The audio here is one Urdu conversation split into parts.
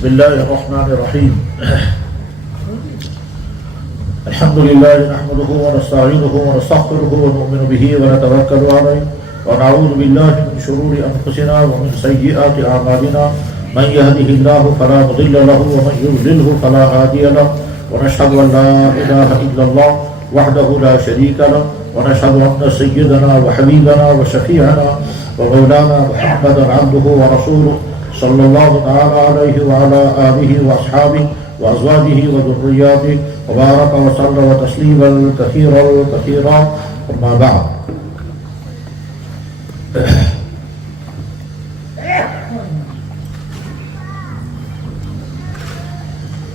بسم الله الرحمن الرحيم الحمد لله نحمده ونستعينه ونستغفره ونؤمن به ونتوكل عليه ونعوذ بالله من شرور أنفسنا ومن سيئات أعمالنا من يهده الله فلا مضل له ومن يضلله فلا هادي له ونشهد أن لا إله إلا الله وحده لا شريك له ونشهد أن سيدنا وحبيبنا وشفيعنا ومولانا محمدا عبده ورسوله صلى الله تعالى عليه وعلى آله وأصحابه وأزواجه وذرياته وبارك وسلم تسليما كثيرا أما بعد.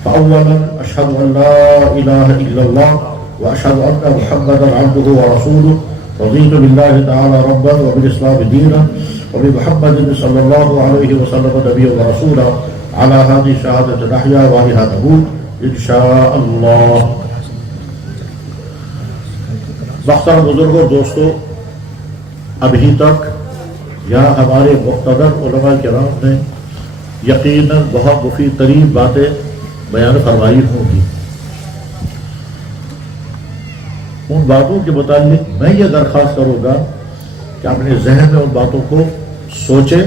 فأولا أشهد أن لا إله إلا الله وأشهد أن محمدا عبده ورسوله رضيت بالله تعالى ربا وبالإسلام دينا وبمحمد صلى الله عليه وسلم نبيا ورسولا على هذه الشهادة نحيا وعليها نموت إن شاء الله. محترم بزرگوں دوستوں، ابھی تک یہاں ہمارے مقتدر علماء کرام نے یقیناً بہت مفید ترین باتیں بیان فرمائی ہوں گی. ان باتوں کے متعلق میں یہ درخواست کروں گا کہ اپنے ذہن میں ان باتوں کو سوچیں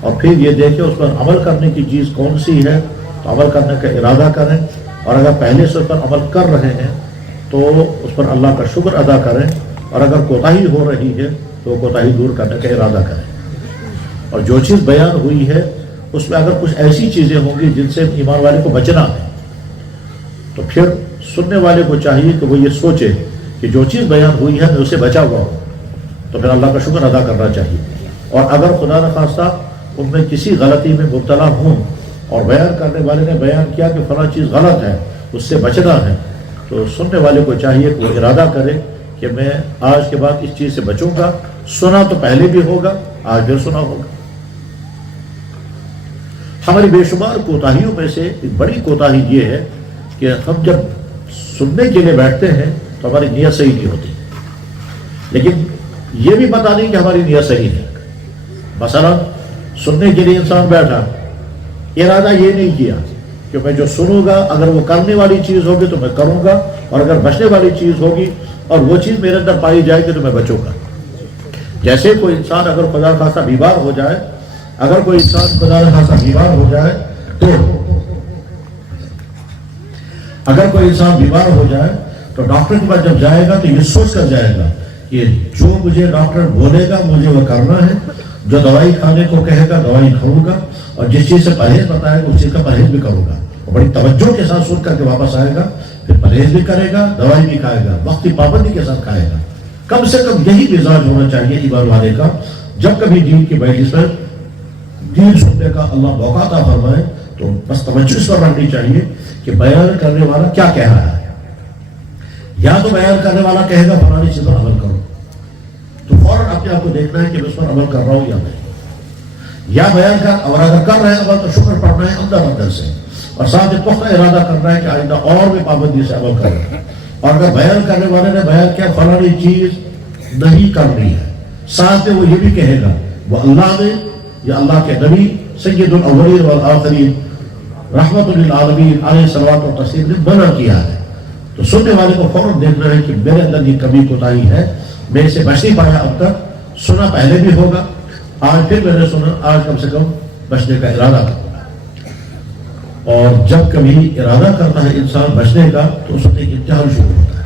اور پھر یہ دیکھیں اس پر عمل کرنے کی چیز کون سی ہے تو عمل کرنے کا ارادہ کریں، اور اگر پہلے سے اس پر عمل کر رہے ہیں تو اس پر اللہ کا شکر ادا کریں، اور اگر کوتاہی ہو رہی ہے تو کوتاہی دور کرنے کا ارادہ کریں. اور جو چیز بیان ہوئی ہے اس میں اگر کچھ ایسی چیزیں ہوں گی جن سے ایمان والے کو بچنا ہے تو پھر سننے والے کو چاہیے کہ وہ یہ سوچے کہ جو چیز بیان ہوئی ہے میں اسے بچا ہوا ہوں، تو پھر اللہ کا شکر ادا کرنا چاہیے. اور اگر خدا نخواستہ ان میں کسی غلطی میں مبتلا ہوں اور بیان کرنے والے نے بیان کیا کہ فلاں چیز غلط ہے، اس سے بچنا ہے، تو سننے والے کو چاہیے کہ وہ ارادہ کرے کہ میں آج کے بعد اس چیز سے بچوں گا. سنا تو پہلے بھی ہوگا، آج بھی سنا ہوگا. ہماری بے شمار کوتاہیوں میں سے ایک بڑی کوتاہی یہ ہے کہ ہم جب سننے کے لیے بیٹھتے ہیں تو ہماری نیت صحیح نہیں ہوتی، لیکن یہ بھی پتہ نہیں کہ ہماری نیت صحیح ہے. مثلا سننے کے لیے انسان بیٹھا، ارادہ یہ نہیں کیا کہ میں جو سنوں گا اگر وہ کرنے والی چیز ہوگی تو میں کروں گا، اور اگر بچنے والی چیز ہوگی اور وہ چیز میرے اندر پائی جائے گی تو میں بچوں گا. جیسے کوئی انسان اگر خدا خاصہ بیمار ہو جائے، تو ڈاکٹر کے پاس جب جائے گا تو یہ سوچ کر جائے گا کہ جو مجھے ڈاکٹر بولے گا مجھے وہ کرنا ہے، جو دوائی کھانے کو کہے گا دوائی کھاؤں گا، اور جس چیز سے پرہیز بتائے گا اس چیز کا پرہیز بھی کروں گا. اور بڑی توجہ کے ساتھ سن کر کے واپس آئے گا، پھر پرہیز بھی کرے گا، دوائی بھی کھائے گا، وقت کی پابندی کے ساتھ کھائے گا. کم سے کم یہی مزاج ہونا چاہیے ایمان والے کا. جب کبھی دین کی مجلس میں دین سننے کا اللہ موقع عطا فرمائے تو بس توجہ اس پر رکھنی چاہیے کہ بیان کرنے والا کیا کہہ رہا ہے. یا تو بیان کرنے والا کہے گا فلانی چیز پر عمل کرو، تو فوراً اپنے آپ کو دیکھنا ہے کہ میں اس پر عمل کر رہا ہوں یا نہیں. یا بیان کر، اور اگر کر رہے ہیں عمل تو شکر پڑھنا ہے اندر سے، اور ساتھ ہی پختہ ارادہ کرنا ہے کہ آئندہ اور بھی پابندی سے عمل کریں. اور اگر بیان کرنے والے نے بیان کیا فلانی چیز نہیں کرنی ہے، ساتھ میں وہ یہ بھی کہے گا وہ اللہ نے یا اللہ کے نبی سید الاولین والآخرین رحمت للعالمین علیہ الصلوۃ والتسلیم نے منع کیا ہے، تو سننے والے کو فوراً دیکھنا ہے کہ میرے اندر یہ کمی کوتاہی ہے، میں اسے بچ نہیں پایا اب تک. سنا پہلے بھی ہوگا، آج پھر میں نے سنا، آج کم سے کم بچنے کا ارادہ کروں گا. اور جب کبھی ارادہ کرتا ہے انسان بچنے کا تو اس وقت ایک امتحان شروع ہوتا ہے.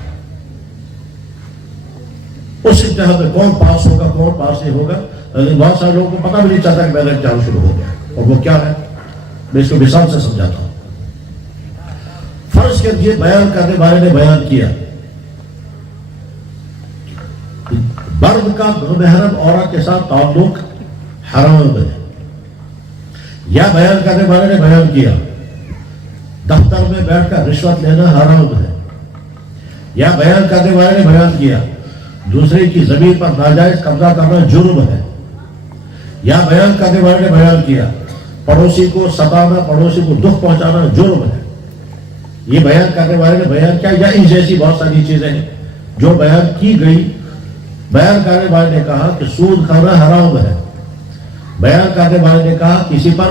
اس امتحان میں کون پاس ہوگا کون پاس نہیں ہوگا، لیکن بہت سارے لوگوں کو پتہ بھی نہیں چلتا کہ میرا امتحان شروع ہو گیا. اور وہ کیا ہے، میں اس کو مثال سے سمجھاتا ہوں. فرض کیجیے بیان کرنے والے نے بیان کیا مرد کا محرم عورت کے ساتھ تعلق حرام ہے، یا بیان کرنے والے نے بیان کیا دفتر میں بیٹھ کر رشوت لینا حرام ہے، یا بیان کرنے والے نے بیان کیا دوسرے کی زمین پر ناجائز قبضہ کرنا جرم ہے، یا بیان کرنے والے نے بیان کیا پڑوسی کو ستانا، پڑوسی کو دکھ پہنچانا جرم ہے. یہ بیان کرنے والے نے بیان کیا، یا ان جیسی بہت ساری چیزیں ہیں جو بیان کی گئی. بیان کرنے والے نے کہا کہ سود کھانا حرام ہے، بیان کرنے والے نے کہا کسی پر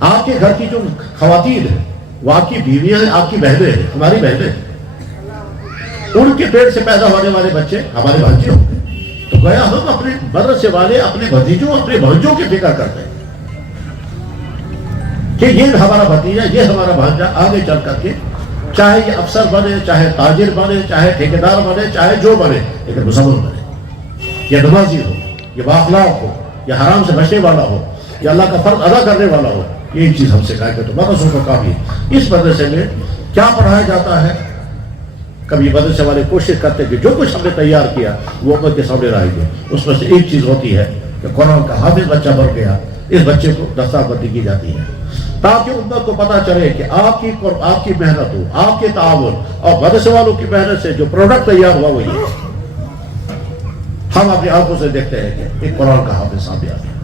آپ کے گھر کی جو خواتین ہیں وہ آپ کی بیویاں ہیں، آپ کی بہنیں ہیں، ہماری بہنیں ہیں، ان کے پیٹ سے پیدا ہونے والے بچے ہمارے بھانجے ہوں گے. تو گویا ہم اپنے مدرسے والے اپنے بھتیجوں اپنے بھانجوں کی فکر کرتے ہیں کہ یہ ہمارا بھتیجا، یہ ہمارا بھانجا آگے چل کر کے چاہے یہ افسر بنے، چاہے تاجر بنے، چاہے ٹھیکیدار بنے، چاہے جو بنے، لیکن مسلمان بنے، یا نمازی ہو، یا بااخلاق ہو، یا حرام سے بچنے والا ہو، یا اللہ کا فرض ادا کرنے والا ہو. یہی چیز ہم سکھائے گے. تو مدرسوں کا کام ہے. اس مدرسے میں کیا پڑھایا جاتا ہے؟ کبھی مدرسے والے کوشش کرتے کہ جو کچھ ہم نے تیار کیا وہ امت کے سامنے لائیں گے. اس میں سے ایک چیز ہوتی ہے کہ قرآن کا حافظ بچہ بن گیا، اس بچے کو دستار بندی کی جاتی ہے تاکہ امت کو پتا چلے کہ آپ کی محنت ہو، آپ کے تعاون اور مدرسے والوں کی محنت سے جو پروڈکٹ تیار ہوا وہ یہ ہے. ہم اپنی آنکھوں سے دیکھتے ہیں کہ ایک قرآن کا حافظ سامنے آ گیا.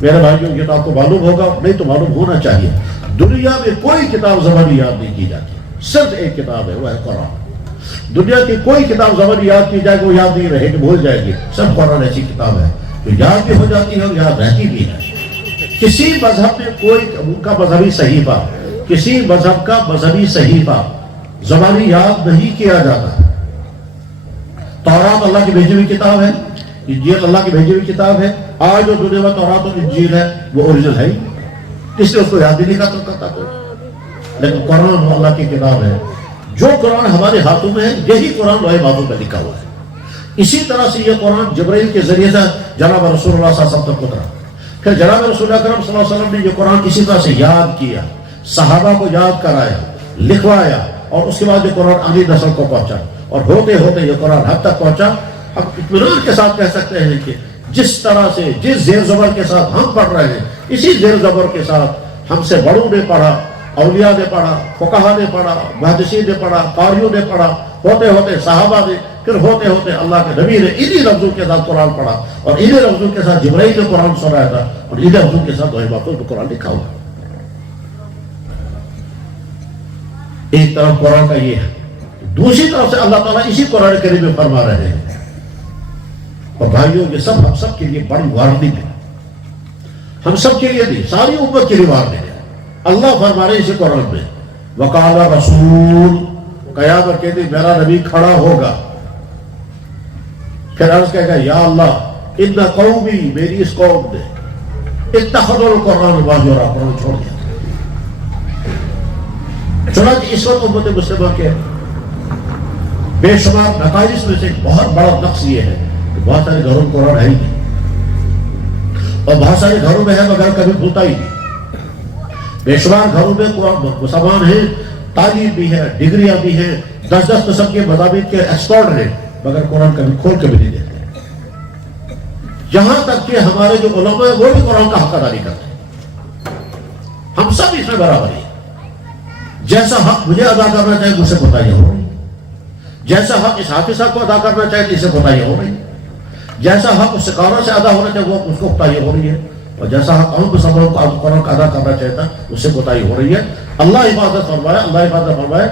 میرے بھائیوں، یہ تو آپ کو معلوم ہوگا، نہیں تو معلوم ہونا چاہیے. دنیا میں کوئی کتاب زبانی یاد نہیں کی جاتی، صرف ایک کتاب ہے، وہ ہے قرآن. دنیا کی کوئی کتاب زبانی یاد کی جائے کہ وہ یاد نہیں رہے گی، بھول جائے گی. صرف قرآن ایسی کتاب ہے جو یاد بھی ہو جاتی ہے اور یاد رہتی بھی ہے. کسی مذہب میں کوئی ان کا مذہبی صحیفہ، کسی مذہب کا مذہبی صحیفہ زبانی یاد نہیں کیا جاتا. تورات اللہ کی بھیجی ہوئی کتاب ہے، انجیل اللہ کی بھیجی ہوئی کتاب ہے. آج جو دنیا میں تورات اور انجیل ہے وہ اوریجنل ہے، اس لیے اس کو یاد بھی نہیں کرتا کوئی. لیکن قرآن اللہ کی کتاب ہے. جو قرآن ہمارے ہاتھوں میں ہے یہی قرآن لوح محفوظ میں لکھا ہوا ہے. اسی طرح سے یہ قرآن جبرائیل کے ذریعے سے جناب رسول اللہ صلی اللہ علیہ وسلم تک اترا. پھر جناب رسول اللہ اکرم صلی اللہ علیہ وسلم نے یہ قرآن کسی طرح سے یاد کیا، صحابہ کو یاد کرایا، لکھوایا، اور اس کے بعد یہ قرآن اگلی نسل کو پہنچا. اور ہوتے ہوتے یہ قرآن حد تک پہنچا. ہم اطمینان کے ساتھ کہہ سکتے ہیں کہ جس طرح سے جس زیر زبر کے ساتھ ہم پڑھ رہے ہیں، اسی زیر زبر کے ساتھ ہم سے بڑوں نے پڑھا، اولیاء نے پڑھا، فقہا نے پڑھا، محدثین نے پڑھا، قاریوں نے پڑھا، ہوتے ہوتے صحابہ نے، پھر ہوتے ہوتے اللہ کے نبی نے انہی لفظوں کے ساتھ قرآن پڑھا، اور انہی لفظوں کے ساتھ جبرائیل نے قرآن سنایا تھا، اور انہی لفظوں کے ساتھ لوح محفوظ میں قرآن لکھا ہوا. ایک طرف قرآن کا یہ ہے، دوسری طرف سے اللہ تعالیٰ اسی قرآن کریم میں فرما رہے ہیں. اور بھائیوں، یہ سب ہم سب کے لیے بڑی وارننگ ہے. ہم سب کے لیے نہیں، ساری امت کے لیے وارننگ ہے. اللہ فرما رہے اسی قرآن میں، وقال رسول، قیامت کے دن میرا نبی کھڑا ہوگا، پھر عرض کہے گا یا اللہ ان قومی، میری اس قوم نے اتخذوا القرآن مہجورا، قرآن چھوڑ دیا. چنانچہ اس وقت امت مسلمہ کے بے شمار نتائج میں سے ایک بہت بڑا نقص یہ ہے کہ بہت سارے گھروں میں قرآن ہے ہی نہیں، اور بہت سارے گھروں میں ہے مگر کبھی کھلتا ہی نہیں. بے شمار گھروں میں مسلمان ہیں، تعلیم بھی ہے، ڈگریاں بھی ہیں، 10 قسم کے مضامین کے ایکسپرٹ ہیں، مگر قرآن کبھی کھول کے بھی نہیں دیتے. یہاں تک کہ ہمارے جو علماء ہیں وہ بھی قرآن کا حق ادا نہیں کرتے. ہم سب اس میں برابر ہیں. جیسا حق مجھے ادا کرنا چاہیے مجھ سے کوتاہی ہو رہی، جیسا حق اس حافظ صاحب کو ادا کرنا چاہیے اس سے کوتاہی ہو رہی، جیسا حق اس سکارہ سے ادا ہونا چاہیے وہ اس کو کوتاہی ہو رہی ہے، اور جیسا حق عام مسلمانوں کو قرآن کا ادا کرنا چاہتا اس سے کوتاہی ہو رہی ہے. اللہ حفاظت فرمایا، اللہ حفاظت فرمایا.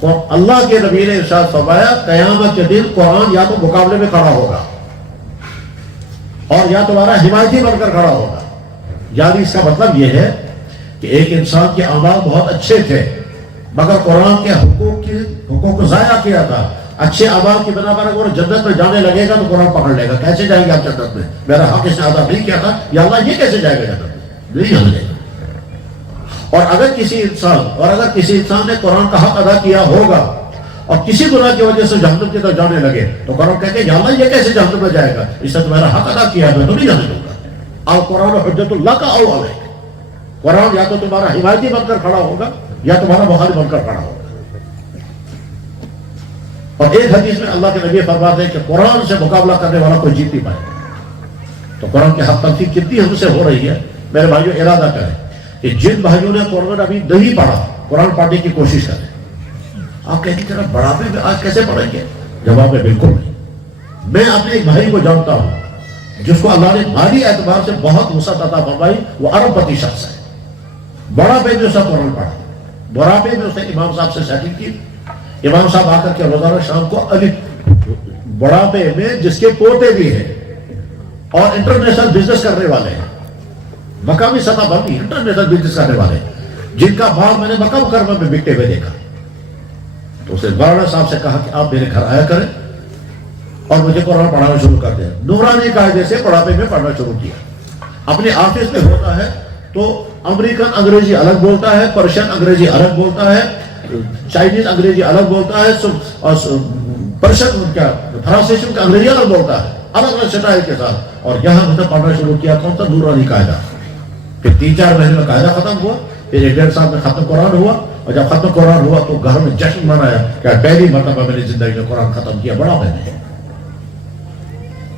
اور اللہ کے نبی نے ارشاد فرمایا قیامت کے دن قرآن یا تو مقابلے میں کھڑا ہوگا اور یا تمہارا حمایتی بن کر کھڑا ہوگا. یعنی اس کا مطلب یہ ہے کہ ایک انسان کے اعمال بہت اچھے تھے مگر قرآن کے حقوق کو ضائع کیا تھا. اچھے اعمال کی بنا پر اگر وہ جنت میں جانے لگے گا تو قرآن پکڑ لے گا. کیسے جائیں گے آپ جنت میں؟ میرا حق اس نے ادا نہیں کیا تھا، یا اللہ یہ کیسے جائے گا جنت میں؟ نہیں جانے گا. اور اگر کسی انسان نے قرآن کا حق ادا کیا ہوگا اور کسی گناہ کی وجہ سے جہنم کی طرف جانے لگے تو قرآن کہتے ہیں یا اللہ یہ کیسے جہنم میں جائے گا؟ اس نے تمہارا حق ادا کیا ہے، میں تو نہیں جانے دوں گا. اور قرآن حجت اللہ کا او علیک، قرآن یا تو تمہارا حمایتی بن کر کھڑا ہوگا یا تمہارا مخالف بن کر کھڑا ہوگا. اور ایک حدیث میں اللہ کے نبی فرماتے ہیں کہ قرآن سے مقابلہ کرنے والا کوئی جیت نہیں پائے. تو قرآن کی حق تلفی کتنی ہم سے ہو رہی ہے. میرے بھائیوں ارادہ کریں کہ جن بھائیوں نے قرآن ابھی نہیں پڑھا قرآن پڑھنے کی کوشش کریں. آپ کہیں کہ بڑھاپے میں آج کیسے پڑھیں گے؟ جواب ہے بالکل نہیں. میں اپنے ایک بھائی کو جانتا ہوں جس کو اللہ نے مالی اعتبار سے بہت وسعت عطا فرمائی، وہ ارب پتی شخص ہے. بڑھاپے میں اس نے قرآن پڑھا، بڑھاپے میں اس نے امام صاحب سے سیٹنگ کی. امام صاحب آ کر کے روزانہ شام کو بڑھاپے میں جس کے پوتے بھی ہیں اور انٹرنیشنل بزنس کرنے والے ہیں، مقامی سطح پر نہیں، انٹرنیشنل بزنس کرنے والے جن کا مال میں نے مکہ مکرمہ میں بکتے ہوئے دیکھا. تو اس نے گورنر صاحب سے کہا کہ آپ میرے گھر آیا کریں اور مجھے قرآن پڑھانا شروع کر دیں. نورانی قاعدے سے پڑھاپے میں پڑھنا شروع کیا. اپنے آفس میں ہوتا ہے تو امریکن انگریزی الگ بولتا ہے، پرشین انگریزی الگ بولتا ہے، چائنیز انگریزی الگ بولتا ہے، پرشین کا فرانسیسی کا انگریزی الگ بولتا ہے، الگ الگ سٹائل کے ساتھ. اور یہاں ہم نے پڑھنا شروع کیا کون سا؟ نورانی قاعدہ. پھر 3-4 مہینے میں قاعدہ ختم ہوا، پھر 1-1.5 سال میں ختم قرآن ہوا. اور جب ختم قرآن ہوا تو گھر میں جشن منایا کہ پہلی مرتبہ میں نے زندگی میں قرآن ختم کیا. بڑا میں نے.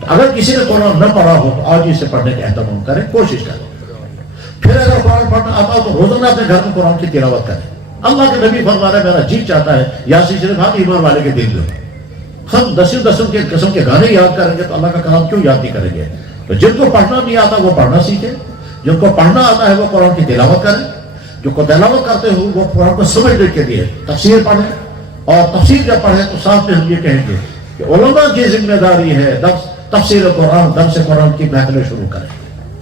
اگر کسی نے قرآن نہ پڑھا ہو تو آج اسے پڑھنے کا اہتمام کریں، کوشش کریں. پھر اگر قرآن پڑھنا آتا ہو تو روزانہ اپنے گھر میں قرآن کی تلاوت کریں. اللہ کے نبی فرما رہے ہیں میرا جی چاہتا ہے یاسین شریف ہر ایمان والے کے دل میں. ہم دسوں کے قسم کے گانے یاد کریں گے تو اللہ کا کلام کیوں یاد نہیں کریں گے؟ تو جن کو پڑھنا نہیں آتا وہ پڑھنا سیکھیں، جن کو پڑھنا آتا ہے وہ قرآن کی تلاوت کریں. جو کو تلاوت کرتے ہو وہ قرآن کو سمجھنے کے لیے تفسیر پڑھیں. اور تفسیر جب پڑھیں تو ساتھ میں ہم یہ کہیں گے کہ علماء کی ذمہ داری ہے تفسیر قرآن، درس قرآن کی محفلیں شروع کریں.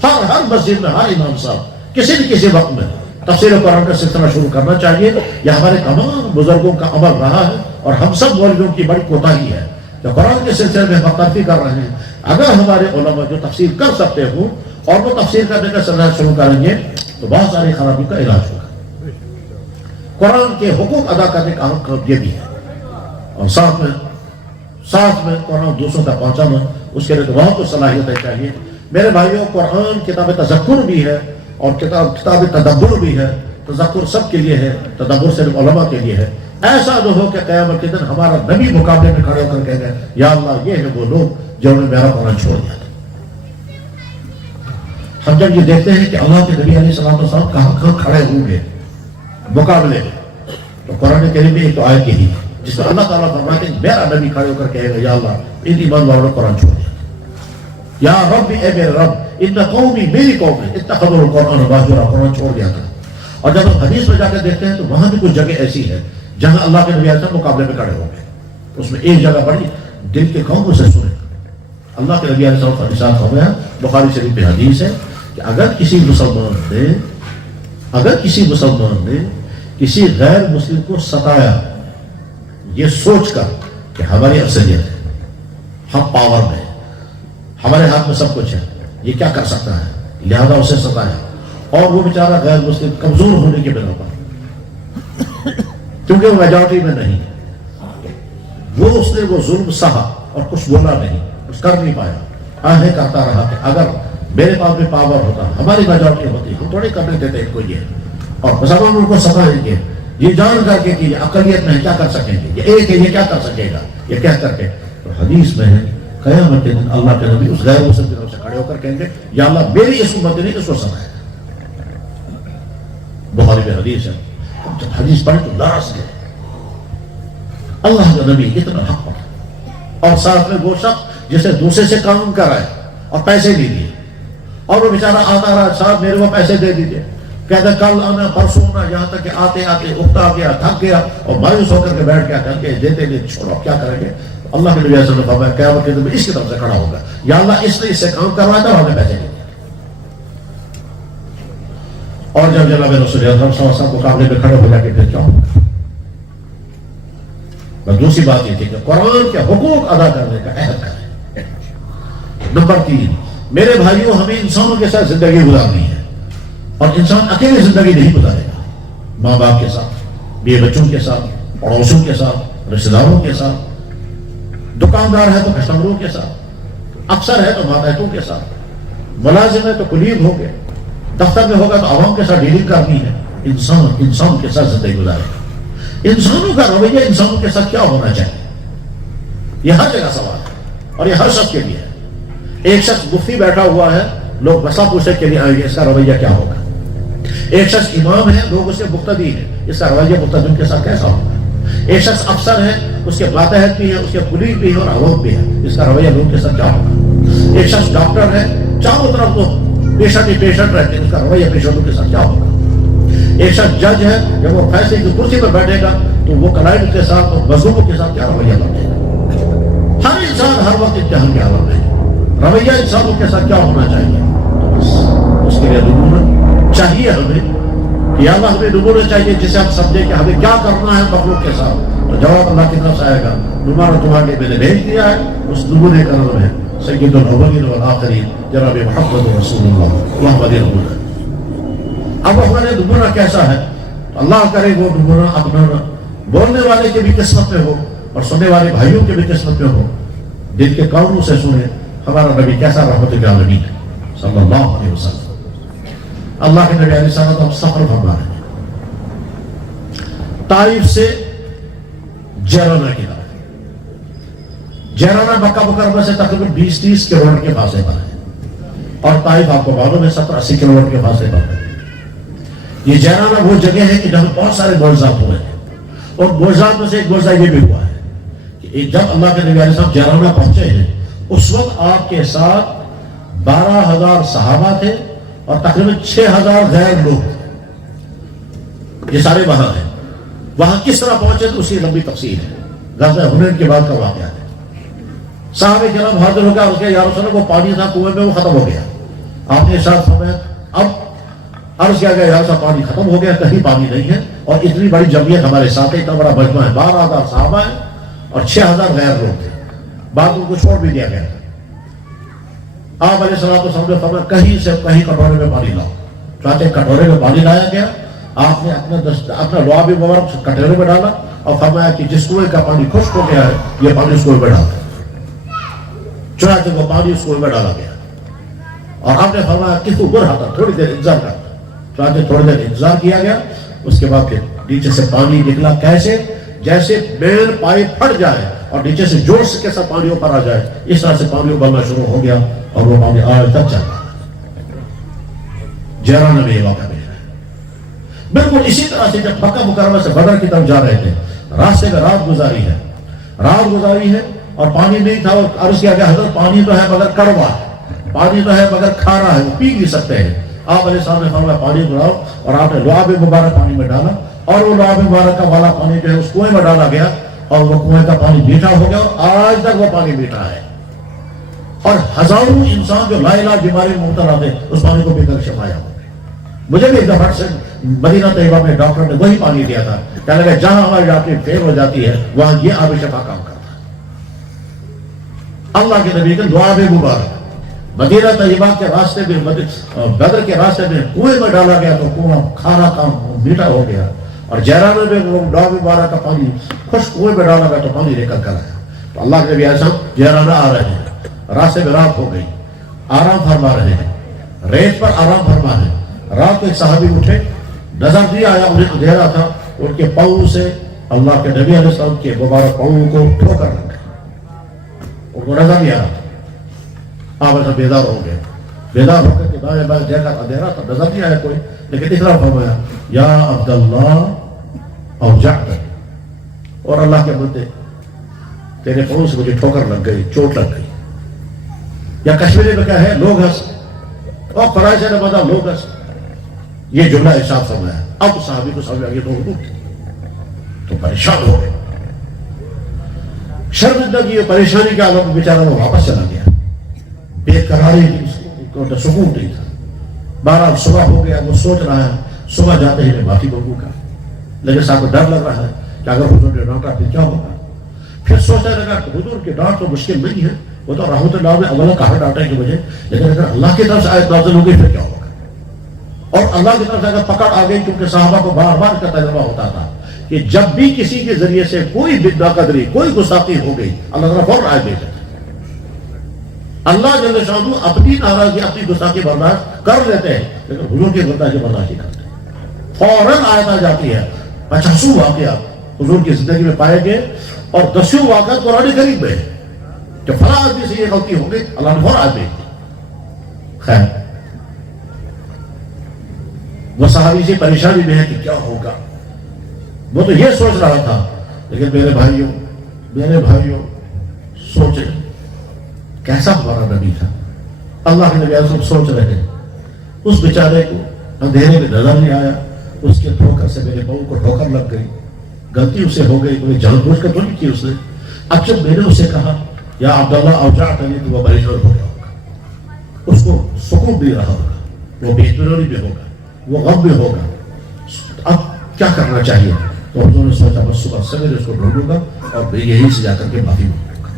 ہر مسجد میں ہر امام صاحب کسی نہ کسی وقت میں تفسیر قرآن کا سلسلہ شروع کرنا چاہیے. یہ ہمارے تمام بزرگوں کا عمل رہا ہے اور ہم سب مولویوں کی بڑی کوتاہی ہے جو قرآن کے سلسلے میں مقرری کر رہے ہیں. اگر ہمارے علماء جو تفسیر کر سکتے ہوں اور وہ تفسیر کرنے کا سلسلہ شروع کریں گے تو بہت ساری خرابی کا علاج ہوگا. قرآن کے حقوق ادا کرنے کا حق یہ بھی ہے. اور ساتھ میں قرآن دوسروں تک پہنچانا، اس کے لیے تو بہت کچھ صلاحیتیں چاہیے. میرے بھائیوں، قرآن کتاب تذکر بھی ہے اور کتاب تدبر بھی ہے. تذکر سب کے لیے ہے، تدبر صرف علماء کے لیے ہے. ایسا نہ ہو کہ قیامت کے دن ہمارا نبی مقابلے میں کھڑے ہو کر کہہ گئے یا اللہ یہ ہے وہ لوگ جنہوں نے میرا قرآن چھوڑ دیا تھا. ہم جب یہ دیکھتے ہیں کہ اللہ کے نبی علیہ السلام کہاں کھڑے ہوں گے مقابلے میں، تو قرآن کریم میں ایک تو آیت یہی ہے جس میں اللہ تعالیٰ فرماتے ہیں میرا نبی کھڑے ہو کر کہے گا یا اللہ ان ایمان والوں نے قرآن چھوڑ دیا. یا رب، اے میرے رب، ان قومی، میری قوم ہے، اتخذوا القرآن مہجورا، قرآن چھوڑ دیا تھا. اور جب ہم حدیث میں جا کے دیکھتے ہیں تو وہاں بھی کچھ جگہ ایسی ہے جہاں اللہ کے نبی علیہ السلام مقابلے میں کھڑے ہوں گے. اس میں ایک جگہ بڑی دل کے قوموں سے سنیں. اللہ کے نبی علیہ السلام کا ارشاد فرمایا، بخاری شریف میں حدیث ہے کہ اگر کسی مسلمان نے کسی غیر مسلم کو ستایا یہ سوچ کر کہ ہماری اکثریت ہے، ہم پاور میں، ہمارے ہاتھ میں سب کچھ ہے، یہ کیا کر سکتا ہے، لہذا اسے ستایا، اور وہ بیچارہ غیر مسلم کمزور ہونے کے بنا پر کیونکہ وہ میجورٹی میں نہیں، اس نے وہ ظلم سہا اور کچھ بولا نہیں، کچھ کر نہیں پایا، آہیں کرتا رہا کہ اگر میرے پاس بھی پاور ہوتا، ہماری میجورٹی ہوتی، ہم تھوڑے کرنے دیتے ان کو یہ، اور مسلمانوں کو ستائیں گے یہ جان کر کے کہ یہ اقلیت میں کیا کر سکیں گے، یہ ایک ہے یہ کیا کر سکے گا، یہ کہہ کر کے. تو حدیث میں ہے قیامت کے دن اللہ کے نبی اس غیر مسلم کی طرف سے کھڑے ہو کر کہیں گے یا اللہ میری اس امت نے اس کو ستایا. بخاری میں حدیث ہے. جب حدیث پڑھے تو لرز گئے، اللہ کا نبی اتنا حق پڑا، اور ساتھ میں وہ شخص جسے دوسرے سے کام کرائے اور پیسے بھی دیے، اور وہ بیچارہ آتا رہا صاحب میرے کو پیسے دے دیجیے، کہتا کل آنا پرسوں آنا، یہاں تک کہ آتے آتے اکتا گیا، تھک گیا اور مایوس ہو کر کے بیٹھ گیا، کر کے دیتے نہیں، چھوڑو کیا کریں گے. اللہ کے نبی صلی اللہ علیہ وسلم نے فرمایا قیامت کے دن میں اس کی طرف سے کھڑا ہوگا یا اللہ اس نے اس سے کام کروایا تھا اور ہمیں پیسے نہیں دیا. اور جب جناب رسول اکرم صلی اللہ علیہ وسلم مقابلے میں کھڑے ہو جا کے پھر کیا ہوگا؟ بس دوسری بات یہ تھی کہ قرآن کے حقوق ادا کرنے کا عہد کریں. نمبر 3، میرے بھائیوں ہمیں انسانوں کے ساتھ زندگی گزارنی ہے، اور انسان اکیلے زندگی نہیں گزارے گا. ماں باپ کے ساتھ، بیوی بچوں کے ساتھ، پڑوسیوں کے ساتھ، رشتہ داروں کے ساتھ، دکاندار ہے تو کسٹمروں کے ساتھ، افسر ہے تو ماتحتوں کے ساتھ، ملازم ہے تو کلیگ ہو گئے، دفتر میں ہوگا تو عوام کے ساتھ ڈیلنگ کرنی ہے. انسان کے ساتھ زندگی گزارے گا. انسانوں کا رویہ انسانوں کے ساتھ کیا ہونا چاہیے، یہ ہر جگہ سوال ہے اور یہ ہر شخص کے لیے ہے. ایک شخص مفتی بیٹھا ہوا ہے، لوگ مسئلہ پوچھنے کے لیے آئیں گے، اس کا رویہ کیا ہوگا. ایک شخص امام ہے، لوگ اس کے مقتدی ہیں، اس کا رویہ مقتدیوں کے ساتھ کیسا ہوگا. ایک شخص افسر ہے، اس کے ماتحت بھی ہے، اس کے کلیگ بھی ہے اور عوام بھی ہے، اس کا رویہ لوگوں کے ساتھ کیا ہوگا. ایک شخص ڈاکٹر ہے، چاروں طرف تو پیشنٹ ہی پیشنٹ رہتے ہیں، اس کا رویہ پیشنٹوں کے ساتھ کیا ہوگا. ایک شخص جج ہے، جب وہ فیصلے کی کرسی پر بیٹھے گا تو وہ کلائنٹ کے ساتھ اور مظلوموں کے ساتھ کیا رویہ لگے گا. ہر انسان ہر وقت امتحان کے حالت میں ہے. رویہ انسانوں کے ساتھ کیا ہونا چاہیے، تو بس اس کے لیے نمونہ چاہیے ہمیں کہ اللہ ہمیں نمونہ چاہیے جسے ہم سمجھیں کہ ہمیں کیا کرنا ہے مخلوق کے ساتھ. تو جواب اللہ کی طرف سے آئے گا نمونہ تمہارے میں نے بھیج دیا ہے. اس نمونے کا نام ہے سید الاولین والآخرین جناب محمد رسول اللہ محمد نمونہ. اب ہمارے نمونہ کیسا ہے؟ اللہ کرے وہ نمونہ اپنا بولنے والے کی بھی قسمت میں ہو اور سننے والے بھائیوں کی بھی قسمت میں ہو. دل کے کانوں سے سنے ہمارا نبی کیسا رحمت للعالمین ہے صلی اللہ علیہ وسلم. اللہ کے نبی علیہ السلام سفر فرما رہے ہیں طائف سے جیرانہ کی طرف. جیرانہ مکہ مکرمہ سے تقریباً 20-30 کلومیٹر کے فاصلے پر ہے اور طائف آپ کو معلوم ہے 70-80 کلومیٹر کے فاصلے پر ہے. یہ جیرانہ وہ جگہ ہے کہ جہاں بہت سارے معجزات ہوئے ہیں اور معجزات میں سے ایک معجزہ یہ بھی ہوا ہے کہ جب اللہ کے نبی علیہ السلام جیرانہ پہنچے ہیں اس وقت آپ کے ساتھ 12,000 صحابہ تھے اور تقریباً 6,000 غیر لوگ. یہ سارے وہاں ہیں. وہاں کس طرح پہنچے تو اس کی لمبی تفصیل ہے. غزوہ حنین کے بعد کا واقعہ ہے. صحابہ کرام حاضر ہو گیا اور اس کے یا رسول اللہ وہ پانی تھا کنویں میں وہ ختم ہو گیا. آپ نے ارشاد فرمایا اب عرض کیا گیا یا رسول اللہ پانی ختم ہو گیا کہیں پانی نہیں ہے اور اتنی بڑی جمعیت ہمارے ساتھ ہے اتنا بڑا مجمع ہے 12,000 صحابہ ہیں اور 6,000 غیر لوگ تھے. بعد ان کو چھوڑ بھی دیا گیا تھا. آپ علیہ السلام نے فرمایا کہیں سے کہیں کٹورے میں پانی لاؤ. چاہتے کٹورے میں پانی لایا گیا. آپ نے اپنا لعاب مبارک کٹورے میں ڈالا اور فرمایا کہ جس کنویں کا پانی خشک ہو گیا ہے یہ پانی اس کنویں میں ڈالا. چنانچہ وہ پانی اس کنویں میں ڈالا گیا اور آپ نے فرمایا کہ تو برہا تھا تھوڑی دیر انتظار کرتا. چنانچہ تھوڑی دیر انتظار کیا گیا. اس کے بعد پھر نیچے سے پانی نکلا کیسے جیسے مین پائپ پھٹ جائے اور نیچے سے جوش کے ساتھ پانی اوپر آ جائے. اس طرح سے پانی ابلنا شروع ہو گیا اور وہ پانی آج تک چل رہا ہے. جیرانہ میں یہ واقعہ ہے. بالکل اسی طرح سے جب مکہ مکرمہ سے بدر کی طرف جا رہے تھے راستے میں رات گزاری ہے اور پانی نہیں تھا اور عرض کیا گیا حضرت پانی تو ہے مگر کڑوا ہے پانی تو ہے مگر کھارا ہے وہ پی نہیں سکتے ہیں. آپ علیہ السلام نے فرمایا پانی بلاؤ اور آپ نے لعاب مبارک پانی میں ڈالا اور وہ لعاب مبارک کا والا پانی جو ہے اس کنویں میں ڈالا گیا اور وہ کنویں کا پانی میٹھا ہو گیا اور آج تک وہ پانی میٹھا ہے. اور ہزاروں انسان جو لا علاج بیماری میں مبتلا تھے اس پانی کو پی کر شفایا ہو گئے. مجھے بھی ایک دفعہ سے مدینہ طیبہ میں ڈاکٹر نے وہی پانی دیا تھا. کہنے لگا جہاں ہماری ڈاکٹری فیل ہو جاتی ہے وہاں یہ آب شفا کام کرتا ہے. اللہ کے نبی کا لعاب مبارک مدینہ طیبہ کے راستے میں بدر کے راستے میں کنویں میں ڈالا گیا تو کنواں کھارا کام میٹھا ہو گیا اور جیرانہ میں وہ لعاب مبارک کا پانی خشک کنویں میں ڈالا گیا تو پانی نکل کر آیا. تو اللہ کے نبی ایسا جیرانہ آ رہے ہیں راستے میں رات ہو گئی آرام فرما رہے ہیں ریت پر آرام فرما ہے. رات کو ایک صحابی اٹھے نظر نہیں آیا انہیں اندھیرا تھا ان کے پاؤں سے اللہ کے نبی علیہ السلام کے مبارک پاؤں کو ٹھوکر لگ گئی. ان کو نظر نہیں آ رہا تھا. آپ ایسا بیدار ہو گئے. بیدار ہو کر کے دائیں بائیں دیکھا اندھیرا تھا نظر نہیں آیا کوئی لیکن اقرار فرمایا یا عبداللہ اوجعت اور اللہ کے بندے تیرے پاؤں سے مجھے ٹھوکر لگ گئی چوٹ لگ گئی. یا کشمیری میں کیا ہے لوگ ہنس اور فرائض نے بتا لوگ ہنس. یہ جملہ ارشاد فرمایا. اب صحابی کو سمجھ آ گئی تو پریشان ہو گئے. شرمندگی اور پریشانی کے عالم بیچارہ وہ واپس چلا گیا. بے قراری سکون نہیں تھا. بہرحال صبح ہو گیا وہ سوچ رہا ہے صبح جاتے ہی میں معافی مانگوں گا لیکن صاحب کو ڈر لگ رہا ہے کہ اگر حضور نے ڈانٹا پھر کیا ہوگا. پھر سوچنے لگا کہ حضور کی ڈانٹ تو مشکل نہیں ہے وہ تو رحمت اللہ میں اولا کہا ڈانٹیں گے مجھے لیکن اگر اللہ کی طرف سے آیت نازل ہوگی پھر کیا ہوگا. اور اللہ کی طرف سے اگر پکڑ آ گئی کیونکہ صحابہ کو بار بار کا تجربہ ہوتا تھا کہ جب بھی کسی کے ذریعے سے کوئی ناقدری کوئی گستاخی ہو گئی اللہ تعالیٰ فوراً آیت بھیج دیتا. اللہ جل شانہ اپنی ناراضگی اپنی گستاخی برداشت کر لیتے ہیں لیکن حضور کی گستاخی برداشت نہیں کرتے. فوراً آیت آ جاتی ہے. 50 واقعات حضور کی زندگی میں پائے گئے اور 10 واقعات قرآن کریم میں کہ فلاں آدمی سے یہ غلطی ہو گئی اللہ نے فوراً آیت بھیج دی. خیر وہ صحابی سے پریشانی میں ہے کہ کیا ہوگا. وہ تو یہ سوچ رہا تھا لیکن میرے بھائیوں سوچیں کیسا ہمارا نبی تھا. اللہ کے نبی سب سوچ رہے ہیں اس بیچارے کو اندھیرے میں نظر نہیں آیا اس کے ٹھوکر سے میرے پاؤں کو ٹھوکر لگ گئی. غلطی اسے ہو گئی کوئی جان بوجھ کر تو نہیں کی اس نے. اب جب میں نے اسے کہا یا عبداللہ اوجعتنی تو وہ پریشان ہو گیا ہوگا اس کو سکون بھی رہا ہوگا وہ بہتری بھی ہوگا، وہ غم بھی ہوگا. اب کیا کرنا چاہیے؟ تو حضور نے سوچا بس صبح سویرے اس کو ڈھونڈوں گا اور یہیں سے جا کر کے معافی مانگوں گا.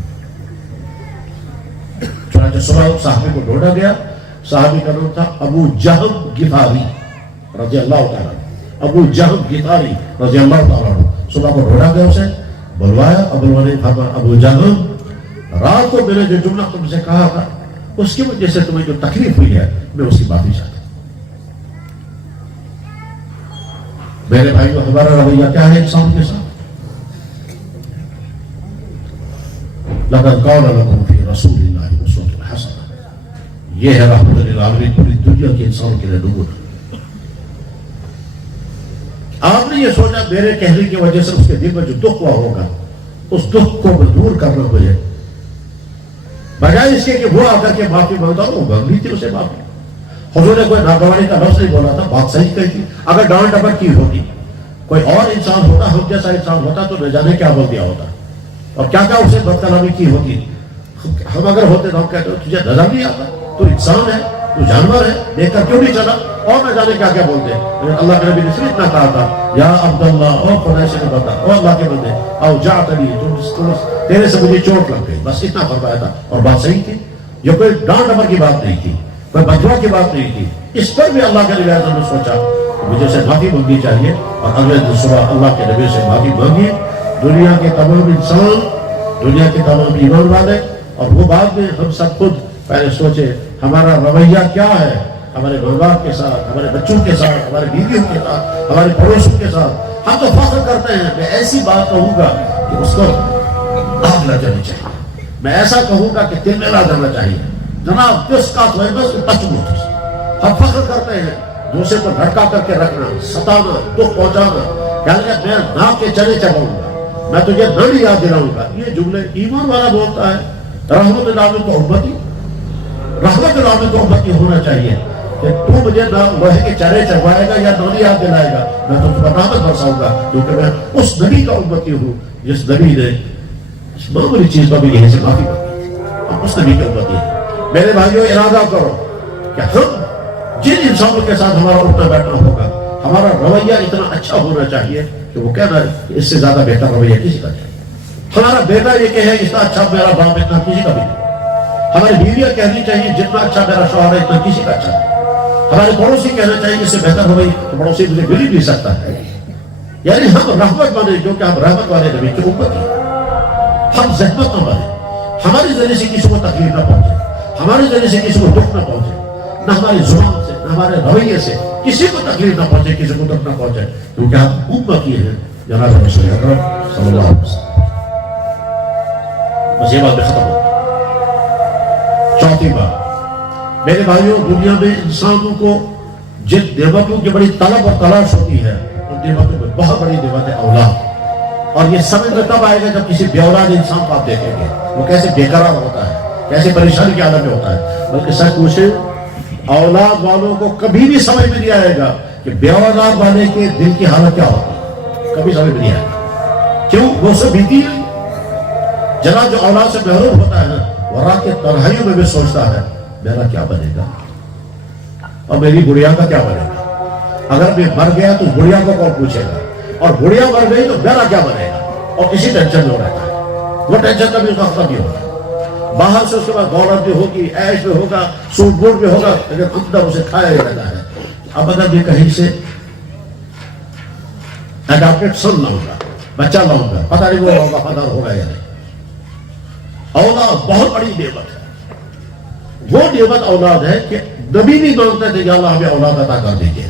چنانچہ صبح صحابی کو ڈھونڈا گیا. صحابی کا نام تھا ابو جہم غفاری رضی اللہ تعالیٰ. ابو جہم غفاری رضی اللہ تعالیٰ. صبح کو ڈھونڈا گیا، اسے بلوایا. ابو جہم، رات کو میں نے جو جملہ تم سے کہا تھا اس کی وجہ سے تمہیں جو تکلیف ہوئی ہے میں اس کی معافی چاہتا ہوں. میرے بھائیو، ہمارا رویہ کیا ہے انسان کے ساتھ؟ لَقَدْ كَانَ لَكُمْ فِي رَسُولِ اللَّهِ أُسْوَةٌ حَسَنَةٌ. یہ ہے رحمت للعالمین، پوری دنیا کے انسانوں کے لیے نمونہ. آپ نے یہ سوچا میرے کہنے کی وجہ سے اس کے دل میں جو دکھ ہوا ہوگا اس دکھ کو دور کرنا مجھے، بجائے اس کے کہ وہ آ کر کے معافی مانگتا ہوں. وہ مانگنی تھی اسے معافی. حضور نے کوئی ناگواری کا لفظ نہیں بولا تھا، بات صحیح کہی تھی. اگر ڈانٹ ڈپٹ کی ہوتی، کوئی اور انسان ہوتا، ہم جیسا انسان ہوتا تو نہ جانے کیا بول دیا ہوتا اور کیا کیا اسے بد کلامی کی ہوتی. ہم اگر ہوتے تو ہم کہتے تجھے نظر نہیں آتا، تو انسان ہے، تو جانور ہے، دیکھ کر کیوں نہیں چلا، اور نہ جانے کیا کیا بولتے. لیکن اللہ کے نبی نے صرف اتنا کہا تھا یا عبداللہ، او خدا سے بتا، او اللہ کے بندے، او جعتنی، تیرے سے مجھے چوٹ لگ گئی، بس اتنا فرمایا تھا. اور بات صحیح تھی. یہ کوئی ڈانٹ ڈپٹ کی بات نہیں تھی، کوئی بدوا کی بات نہیں تھی. اس پر بھی اللہ کے نبی اعظم نے سوچا مجھے سے معافی مانگنی چاہیے. اور اگلے دن صبح اللہ کے نبی سے معافی مانگی. دنیا کے تمام انسان، دنیا کے تمام ایمان والے، اور وہ بعد میں ہم سب خود پہلے سوچے ہمارا رویہ کیا ہے ہمارے ماں باپ کے ساتھ، ہمارے بچوں کے ساتھ، ہمارے بیویوں کے ساتھ، ہمارے پڑوسوں کے ساتھ. ہم تو فخر کرتے ہیں. میں ایسی بات کہوں گا کہ اس کو آگ لگ جانی چاہیے. میں ایسا کہوں گا کہ دل میں لا جانا چاہیے. جناب جس کا تو ہے بس بچوں. ہم فخر کرتے ہیں دوسرے کو بھڑکا کر کے رکھنا، ستانا، دکھ پہنچانا. کہنے میں ناک کے چنے چباؤں گا، میں تجھے نڑی یاد دلاؤں گا. یہ جملے ایمان والا بولتا ہے. رحمت العالمین کو امتی، رحمت العالمین کو امتی ہونا چاہیے کہ تو مجھے نہ لوہے کے چرے چڑھوائے گا یا نڑی یاد دلائے گا، میں تو تم پر رحمت برساؤں گا کیونکہ میں اس نبی کا امتی ہوں جس نبی نے اس معمولی چیز پر بھی یہیں سے معافی مانگی. ہم اس نبی کے امتی ہیں. میرے بھائیوں، ارادہ کرو کہ ہم جن انسانوں کے ساتھ ہمارا اٹھنا بیٹھنا ہوگا ہمارا رویہ اتنا اچھا ہونا چاہیے کہ وہ کہنا کہ اس سے زیادہ بہتر رویہ کسی کا نہیں. ہمارا بیٹا یہ کہے اتنا اچھا میرا باپ اتنا کسی کا بھی نہیں. ہماری بیویاں کہنی چاہیے جتنا اچھا میرا شوہر ہے اتنا کسی کا اچھا نہیں. ہمارے پڑوسی کہنا چاہیے اس سے بہتر رویہ تو پڑوسی مجھے مل ہی نہیں سکتا ہے. یعنی ہم رحمت بنے کیونکہ ہم رحمت والے نبی کی امت ہیں. ہم زحمت نہ بنے، ہمارے ذریعے سے کسی کو تکلیف نہ پہنچے، ہمارے ذریعے سے کسی کو دکھ نہ پہنچے، نہ ہماری زبان سے نہ ہمارے رویے سے کسی کو تکلیف نہ پہنچے، کسی کو دکھ نہ پہنچے، کیونکہ ہم امتی ہیں جناب رسول اکرم صلی اللہ علیہ وسلم. بس یہ بات بھی ختم ہو. چوتھی بات، میرے بھائیوں، دنیا میں انسانوں کو جن نعمتوں کی بڑی طلب اور تلاش ہوتی ہے ان نعمتوں میں بہت بڑی نعمت ہے اولاد. اور یہ سمجھ میں تب آئے گا جب کسی بے اولاد انسان کو آپ دیکھیں گے وہ کیسے بے قرار ہوتا ہے، کیسے پریشانی کی حالت میں ہوتا ہے. بلکہ سچ پوچھے اولاد والوں کو کبھی بھی سمجھ میں نہیں آئے گا کہ بے اولاد والے کے دل کی حالت کیا ہوتی ہے. کبھی سمجھ میں نہیں آئے گا. کیوں؟ وہ سب بیتی ہے. جناب جو اولاد سے محروم ہوتا ہے نا وہ رات کے تنہائیوں میں بھی سوچتا ہے میرا کیا بنے گا اور میری گڑیا کا کیا بنے گا. اگر میں مر گیا تو گڑیا کو کون پوچھے گا، اور گڑیا مر گئی تو میرا کیا بنے گا. اور اسی ٹینشن میں رہتا ہے. وہ ٹینشن کا بھی وقت بھی ہوگا. باہر سے اس کے بعد دولت بھی ہوگی، عیش بھی ہوگا، سود بوٹ بھی ہوگا، لیکن اندر اسے کھایا ہی رہتا ہے. اب اگر میں کہیں سے اڈاپٹڈ سن لاؤں گا، بچہ لاؤں گا، پتہ نہیں وہ ہوگا فادر ہوگا یا نہیں. اولاد بہت بڑی نعمت ہے. وہ نعمت اولاد ہے کہ نبی بھی مانگتے تھے کہ اللہ ہمیں اولاد عطا کر دیجیے.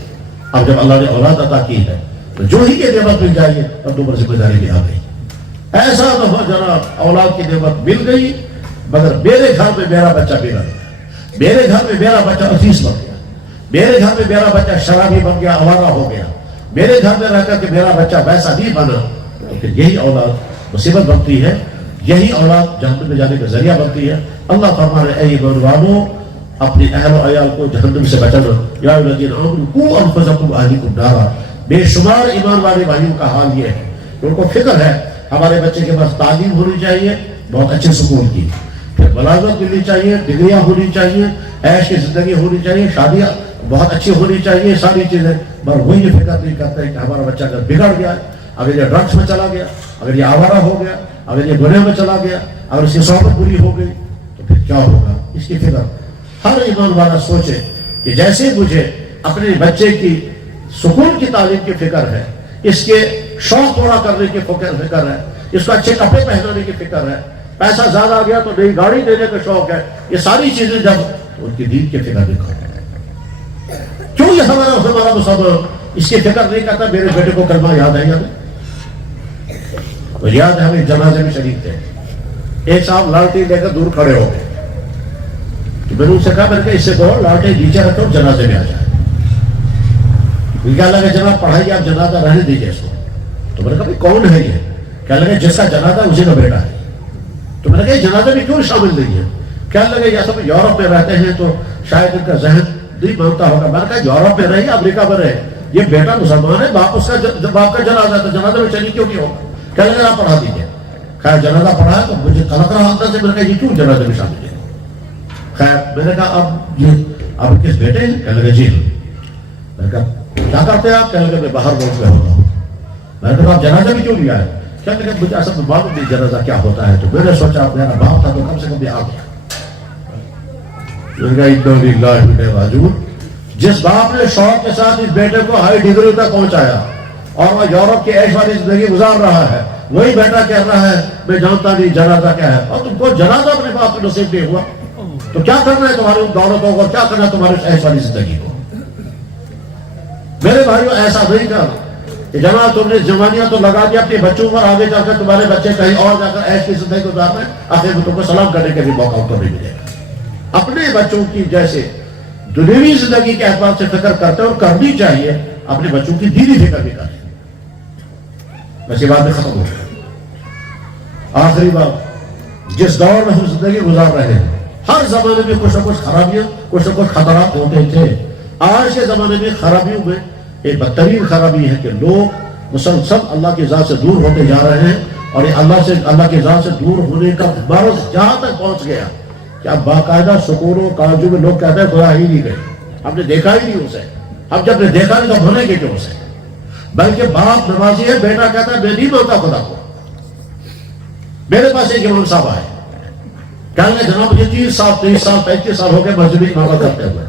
اب جب اللہ نے اولاد عطا کی ہے تو جو ہی یہ نعمت مل جائے گی اب دوبارہ ذمہ داری بھی آ گئی. ایسا نہ ہو جناب اولاد کی نعمت مل گئی مگر میرے گھر میں میرا بچہ بگڑ گیا، میرے گھر میں میرا بچہ عزیز بن گیا، میرے گھر میں میرا بچہ شرابی بن گیا، آوارہ ہو گیا، میرے گھر میں رہ کر کے میرا بچہ ویسا نہیں بنا. لیکن یہی اولاد مصیبت بنتی ہے، یہی اولاد جہنم میں جانے کا ذریعہ بنتی ہے. اللہ فرما رہے اے ایمان والو اپنے اہل و عیال کو جہنم سے بچانا. یا الذین آمنوا قوا انفسکم واہلیکم نارا. بے شمار ایمان والے بھائیوں کا حال یہ ہے کہ ان کو فکر ہے ہمارے بچے کے پاس تعلیم ہونی چاہیے بہت اچھے سکول کی، پھر بلاغت ملنی چاہیے، ڈگریاں ہونی چاہیے، عیش کی زندگی ہونی چاہیے، شادیاں بہت اچھی ہونی چاہیے ساری چیزیں، مگر وہی یہ فکر نہیں کرتے کہ ہمارا بچہ اگر بگڑ گیا، اگر یہ ڈرگس میں چلا گیا، اگر یہ آوارہ ہو گیا، اگر یہ گناہ میں چلا گیا، اگر اس کی صحبت بری ہو گئی تو پھر کیا ہوگا؟ اس کی فکر ہر ایمان والا سوچے کہ جیسے مجھے اپنے بچے کی سکون کی تعلیم کی فکر ہے، اس کے شوق پورا کرنے کی فکر ہے، اس کو اچھے کپڑے پہنانے کی فکر ہے، پیسہ زیادہ آ گیا تو نئی گاڑی دینے کا شوق ہے، یہ ساری چیزیں جب ان کی دین کی فکر نہیں کرتے، کیوں یہ ہمارا مسلمان اس کی فکر نہیں کرتا؟ میرے بیٹے کو کلمہ یاد ہے یا نہیں؟ تو یاد ہے ہمیں جنازے میں شریک تھے، ایک صاحب لالٹین لے کر دور کھڑے ہو گئے، تو میں نے ان سے کہا، میں نے کہا اس سے کہو لالٹین نیچے رکھو جنازے میں آ جائے۔ کیا لگا جناب پڑھائیے آپ جنازہ رہنے دیجیے اس کو۔ تو میں نے کہا بھائی کون ہے یہ؟ کیا لگا جس کا جنازہ اسی کا بیٹا ہے۔ تو میں نے کہا یہ جنازے میں کیوں شامل نہیں ہے؟ کیا لگا یہ سب یورپ میں رہتے ہیں تو شاید ان کا ذہن نہیں مانتا ہوگا۔ میں نے کہا یورپ میں رہے امریکہ میں رہے، یہ بیٹا مسلمان ہے، باپ کا جنازہ تھا، جنازہ میں چلی کیوں نہیں ہوگا؟ کیا لگا آپ پڑھا دیجیے۔ خیر جنازہ پڑھا تو مجھے کلک رہا اندر سے، میں نے کہا یہ کیوں جنازے میں شامل ہے؟ خیر میں نے کہا اب کس بیٹے ہیں؟ کہنے لگے جی میں نے کہا کیا کرتے ہیں آپ؟ کہنے لگے میں باہر ملک میں ہوتا ہوں۔ میں نے کہا آپ جنازہ بھی کیوں نہیں آئے؟ کہنے لگے مجھے اصل میں معلوم نہیں جنازہ کیا ہوتا ہے، تو میں نے سوچا میرا باپ تھا تو کم سے کم بھی آ گیا۔ میں نے کہا جس باپ نے شوق کے ساتھ اس بیٹے کو ہائی ڈگری تک پہنچایا اور وہ یورپ کی عیش والی زندگی گزار رہا ہے، وہی بیٹا کہہ رہا ہے میں جانتا نہیں جنازہ کیا ہے، اور تم کو جنازہ اپنے باپ کو نصیب نہیں ہوا تو کیا کرنا ہے تمہاری ان دولتوں کو، کیا کرنا ہے تمہاری عیش والی زندگی کو؟ میرے بھائیوں ایسا نہیں کر کہ جناب تم نے جوانیاں تو لگا دیا اپنے بچوں پر، آگے جا کر تمہارے بچے کہیں اور جا کر عیش کی زندگی گزار رہے ہیں، آخر میں تم کو سلام کرنے کے بھی موقع تو نہیں ملے گا۔ اپنے بچوں کی جیسے دنیوی زندگی کے اعتبار سے فکر کرتے اور کرنی چاہیے، اپنے بچوں کی دینی فکر بھی کریں۔ بس یہ بات میں ختم ہو گئی۔ آخری بات، جس دور میں ہم زندگی گزار رہے ہیں ہر زمانے میں کچھ نہ کچھ خرابیاں، کچھ نہ کچھ خطرات ہوتے تھے۔ آج کے زمانے میں خرابیوں میں ایک بدترین خرابی ہے کہ لوگ مسلسل اللہ کی ذات سے دور ہوتے جا رہے ہیں، اور یہ اللہ کی ذات سے دور ہونے کا مرض جہاں تک پہنچ گیا کہ اب باقاعدہ سکونوں کالجوں میں لوگ کہتے ہیں خدا ہی نہیں گئے، ہم نے دیکھا ہی نہیں اسے، اب جب نے دیکھا نہیں تو ہونے کے کیوں اسے؟ بلکہ باپ نمازی ہے، بیٹا کہتا ہے میں نہیں مانتا خدا کو۔ میرے پاس ایک امام صاحب آئے، کہنے لگے جناب مجھے 30 سال 35 سال ہو گئے مسجد میں امامت کرتے ہوئے،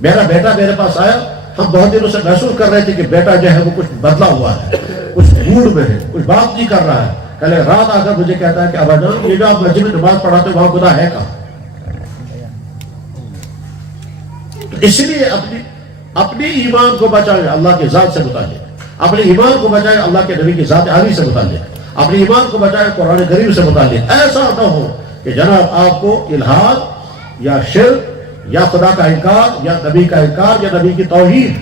میرا بیٹا میرے پاس آیا، ہم بہت دنوں سے محسوس کر رہے تھے کہ بیٹا جو ہے وہ کچھ بدلا ہوا ہے، کچھ موڈ میں ہے، کچھ بات نہیں کر رہا ہے۔ کل رات آ کر مجھے کہتا ہے کہ ابا جان یہ جو آپ مسجد میں نماز پڑھاتے وہاں خدا ہے کہاں؟ تو اس لیے اپنی ایمان کو بچائیں اللہ کے ذات سے متعلق، اپنے ایمان کو بچائیں اللہ کے نبی کی ذات عالی سے متعلق، اپنے ایمان کو بچائیں قرآن کریم سے متعلق۔ ایسا نہ ہو کہ جناب آپ کو الہاد یا شرک یا خدا کا انکار یا نبی کا انکار یا نبی کی توحید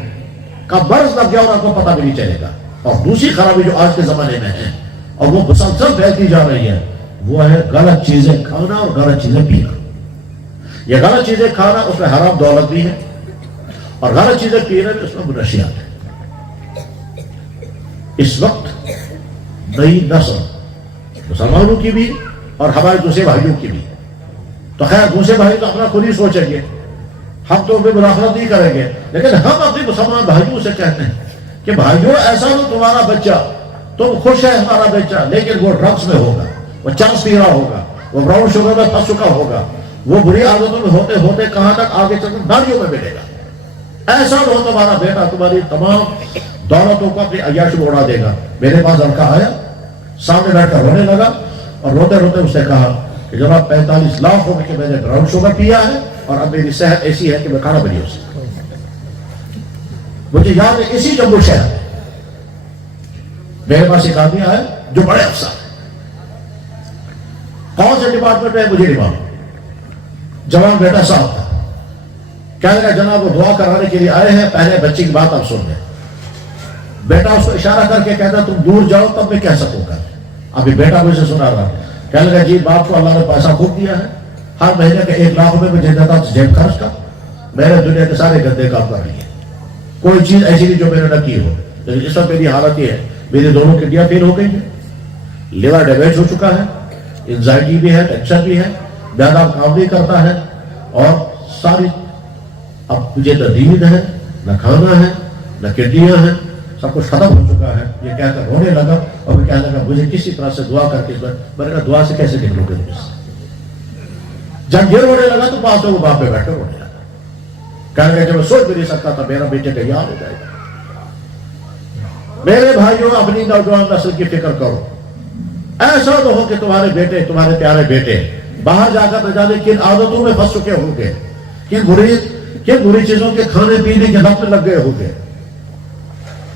کا مرض لگ گیا اور آپ کو پتہ بھی نہیں چلے گا۔ اور دوسری خرابی جو آج کے زمانے میں ہے اور وہ مسلسل پھیلتی جا رہی ہے وہ ہے غلط چیزیں کھانا اور غلط چیزیں پینا۔ یہ غلط چیزیں کھانا اس میں حرام دولت بھی ہے، اور غلط چیزیں پینے میں اس میں منشیات ہے۔ اس وقت نئی نسل مسلمانوں کی بھی اور ہمارے دوسرے بھائیوں کی بھی، تو خیر دوسرے بھائی تو اپنا خود ہی سوچیں گے، ہم تو ان میں مداخلت نہیں کریں گے، لیکن ہم اپنے مسلمان بھائیوں سے کہتے ہیں کہ بھائیوں ایسا ہو تمہارا بچہ، تم خوش ہے ہمارا بچہ، لیکن وہ ڈرگس میں ہوگا، وہ چرس پی رہا ہوگا، وہ براؤن شوگر میں پھنس چکا ہوگا، وہ بری عادتوں میں ہوتے ہوتے کہاں تک آگے چل کر نالیوں میں ملے گا۔ ایسا نہ ہو تمہارا بیٹا تمہاری تمام دولتوں کو اپنی عیاشی میں اڑا دے گا۔ میرے پاس لڑکا آیا، سامنے بیٹھ کر رونے لگا، اور روتے روتے اس نے کہا کہ جناب 45 لاکھ روپے کے میں نے براؤن شوگر پیا ہے اور اب میری صحت ایسی ہے کہ میں کھانا بھی نہیں ہو سکتا۔ مجھے یاد ہے اسی جموں شہر میرے پاس ایک آدمی آیا جو بڑے افسر، کون سے ڈپارٹمنٹ میں مجھے نہیں معلوم، جوان بیٹا صاحب تھا، کہنے لگا جناب وہ دعا کرانے کے لیے آئے ہیں، پہلے بچے کی بات آپ سن لیں۔ بیٹا اس کو اشارہ کر کے کہتا تم دور جاؤ تب میں کہہ سکوں گا۔ ابھی بیٹا مجھے سنا رہا، کہنے لگا جی باپ کو اللہ نے پیسہ خوب دیا ہے، ہر مہینے کا 1 لاکھ روپے مجھے دیتا تھا جیب خرچ کا، میں نے دنیا کے سارے گندے کام کر لیے، کوئی چیز ایسی نہیں جو میں نے نہ کی ہو، لیکن اس وقت میری حالت یہ ہے میری دونوں کڈنیاں فیل ہو گئی ہیں، لیور ڈیمیج ہو چکا ہے، انزائٹی بھی ہے، ٹینشن بھی ہے، زیادہ کام نہیں کرتا ہے، اور ساری اب مجھے تو نیند ہے، نہ کھانا ہے نہ کڈنیاں ہیں، سب کچھ ختم ہو چکا ہے. یہ کہہ کر رونے لگا اور وہ کہنے لگا مجھے کسی طرح سے دعا کر کے. میں نے کہا دعا سے کیسے نکلو گے تم سے؟ جب یہ رونے لگا تو پاس وہ باپ پہ بیٹھ کر رونے لگا. کہنے لگا جب میں سوچ بھی نہیں سکتا تھا میرا بیٹے کا یاد ہو جائے گا. میرے بھائیوں اپنی نوجوان نسل کی فکر کرو. ایسا نہ ہو کہ تمہارے بیٹے، تمہارے پیارے بیٹے باہر جا کر نہ جانے کن عادتوں میں پھنس چکے ہوں گے، کن بری چیزوں کے کھانے پینے کے لت میں لگ گئے ہوں گے.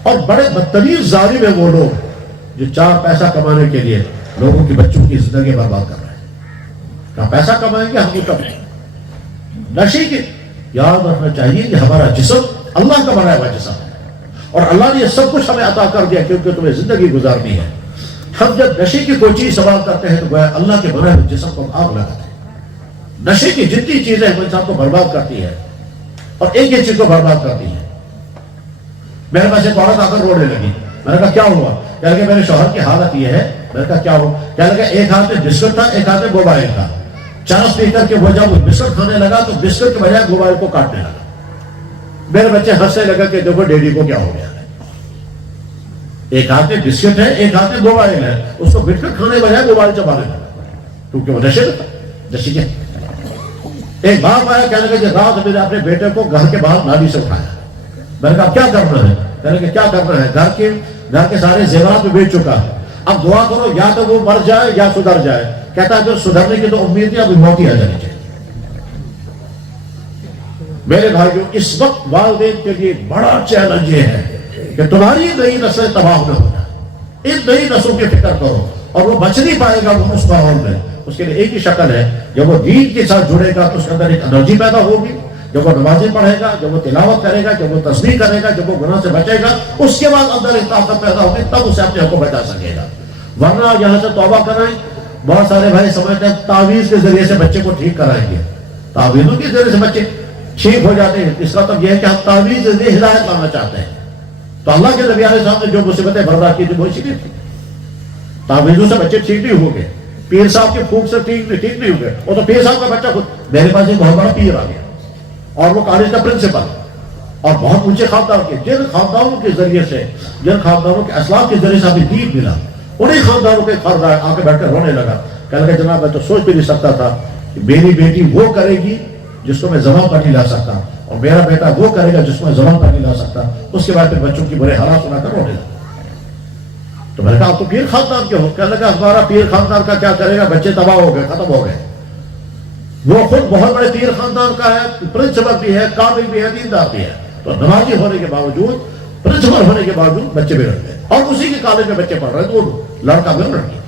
اور بڑے بدتمیز ظالم ہیں وہ لوگ جو 4 پیسہ کمانے کے لیے لوگوں کی بچوں کی زندگی برباد کر رہے ہیں. کہاں پیسہ کمائیں گے ہم کب؟ نشے کی یاد رکھنا چاہیے کہ ہمارا جسم اللہ کا بنایا ہوا جسم ہے اور اللہ نے یہ سب کچھ ہمیں عطا کر دیا کیونکہ تمہیں زندگی گزارنی ہے. ہم جب نشے کی کوئی چیز استعمال کرتے ہیں تو گویا اللہ کے بنائے ہوئے جسم کو آگ لگاتے ہیں. نشے کی جتنی چیزیں وہ انسان کو برباد کرتی ہے اور ایک چیز کو برباد کرتی ہے. میرے پاس ایک عورت آ کر رونے لگی. میں نے کہا کیا ہوا؟ کہنے لگے میرے شوہر کی حالت یہ ہے. میں نے کہا کیا ہوا؟ کہنے لگے ایک ہاتھ میں بسکٹ تھا، ایک ہاتھ میں موبائل تھا. چانس پی کر کے وہ جب بسکٹ کھانے لگا تو بسکٹ کے بجائے موبائل کو کاٹنے لگا. میرے بچے ہنسنے لگا کہ دیکھو ڈیڈی کو کیا ہو گیا ہے. ایک ہاتھ میں بسکٹ ہے، ایک ہاتھ میں موبائل ہے. اس کو بسکٹ کھانے بجائے موبائل چبانے لگا کیونکہ وہ نشے میں تھا. نشے کیا؟ ایک باپ آیا کہنے لگا کہ رات میں نے اپنے بیٹے کو گھر کے باہر نالی سے اٹھایا. میں نے کہا کیا کرنا ہے؟ کہنے لگے کیا کرنا ہے؟ گھر کے سارے زیورات میں بیچ چکا ہے. اب دعا کرو یا تو وہ مر جائے یا سدھر جائے. کہتا ہے اگر سدھرنے کی تو امید نہیں، ابھی موت ہی آ جانی چاہیے. میرے بھائیوں اس وقت والدین کے لیے بڑا چیلنج یہ ہے کہ تمہاری نئی نسلیں تباہ نہ ہو جائے. ان نئی نسلوں کی فکر کرو اور وہ بچ نہیں پائے گا وہ اس ماحول میں. اس کے لیے ایک ہی شکل ہے، جب وہ دین کے ساتھ جڑے گا تو اس کے اندر ایک انرجی پیدا ہوگی. جب وہ نمازیں پڑھے گا، جب وہ تلاوت کرے گا، جب وہ تسبیح کرے گا، جب وہ گناہ سے بچے گا، اس کے بعد اندر ایک طاقت پیدا ہوگی، تب اسے اپنے آپ کو بچا سکے گا. ورنہ یہاں سے توبہ کرائیں. بہت سارے بھائی سمجھتے ہیں تعویذ کے ذریعے سے بچے کو ٹھیک کرائیں گے. تعویذوں کے ذریعے سے بچے ٹھیک ہو جاتے ہیں. اس کا مطلب یہ ہے کہ ہم تعویذ سے ہدایت پانا چاہتے ہیں. تو اللہ کے نبی علیہ السلام نے جو مصیبتیں برداشت کی تھی وہ اسی لیے تھی. تعویذوں سے بچے ٹھیک نہیں ہوں گے، پیر صاحب کی پھونک سے ٹھیک نہیں ہوں گے. وہ تو پیر صاحب کا بچہ خود میرے پاس ایک بہت بڑا پیر آ گیا اور وہ کالج کا پرنسپل اور بہت اونچے خاندان کے. جن خاندانوں کے ذریعے سے، جن خاندانوں کے اسلاف کے ذریعے سے ہمیں دین ملا، انہیں خاندانوں کے فرد آ کے بیٹھ کر رونے لگا. کہنے لگا جناب میں تو سوچ بھی نہیں سکتا تھا کہ میری بیٹی وہ کرے گی جس کو میں زبان پر نہیں لا سکتا اور میرا بیٹا وہ کرے گا جس کو میں زبان پر نہیں لا سکتا. اس کے بعد پھر بچوں کی برے حالات سنا کر رونے لگا. تو میں نے کہا آپ تو پیر خاندان کے ہو. کہنے لگا ہمارا پیر خاندان کا کیا کرے گا، بچے تباہ ہو گئے، ختم ہو گئے. وہ خود بہت بڑے پیر خاندان کا ہے، پرنسپل بھی ہے، قابل بھی ہے، دیندار بھی ہے. تو نمازی ہونے کے باوجود، پرنسپل ہونے کے باوجود بچے بگڑ گئے اور اسی کے کالج میں بچے پڑھ رہے ہیں، دونوں لڑکا بھی اور لڑکی.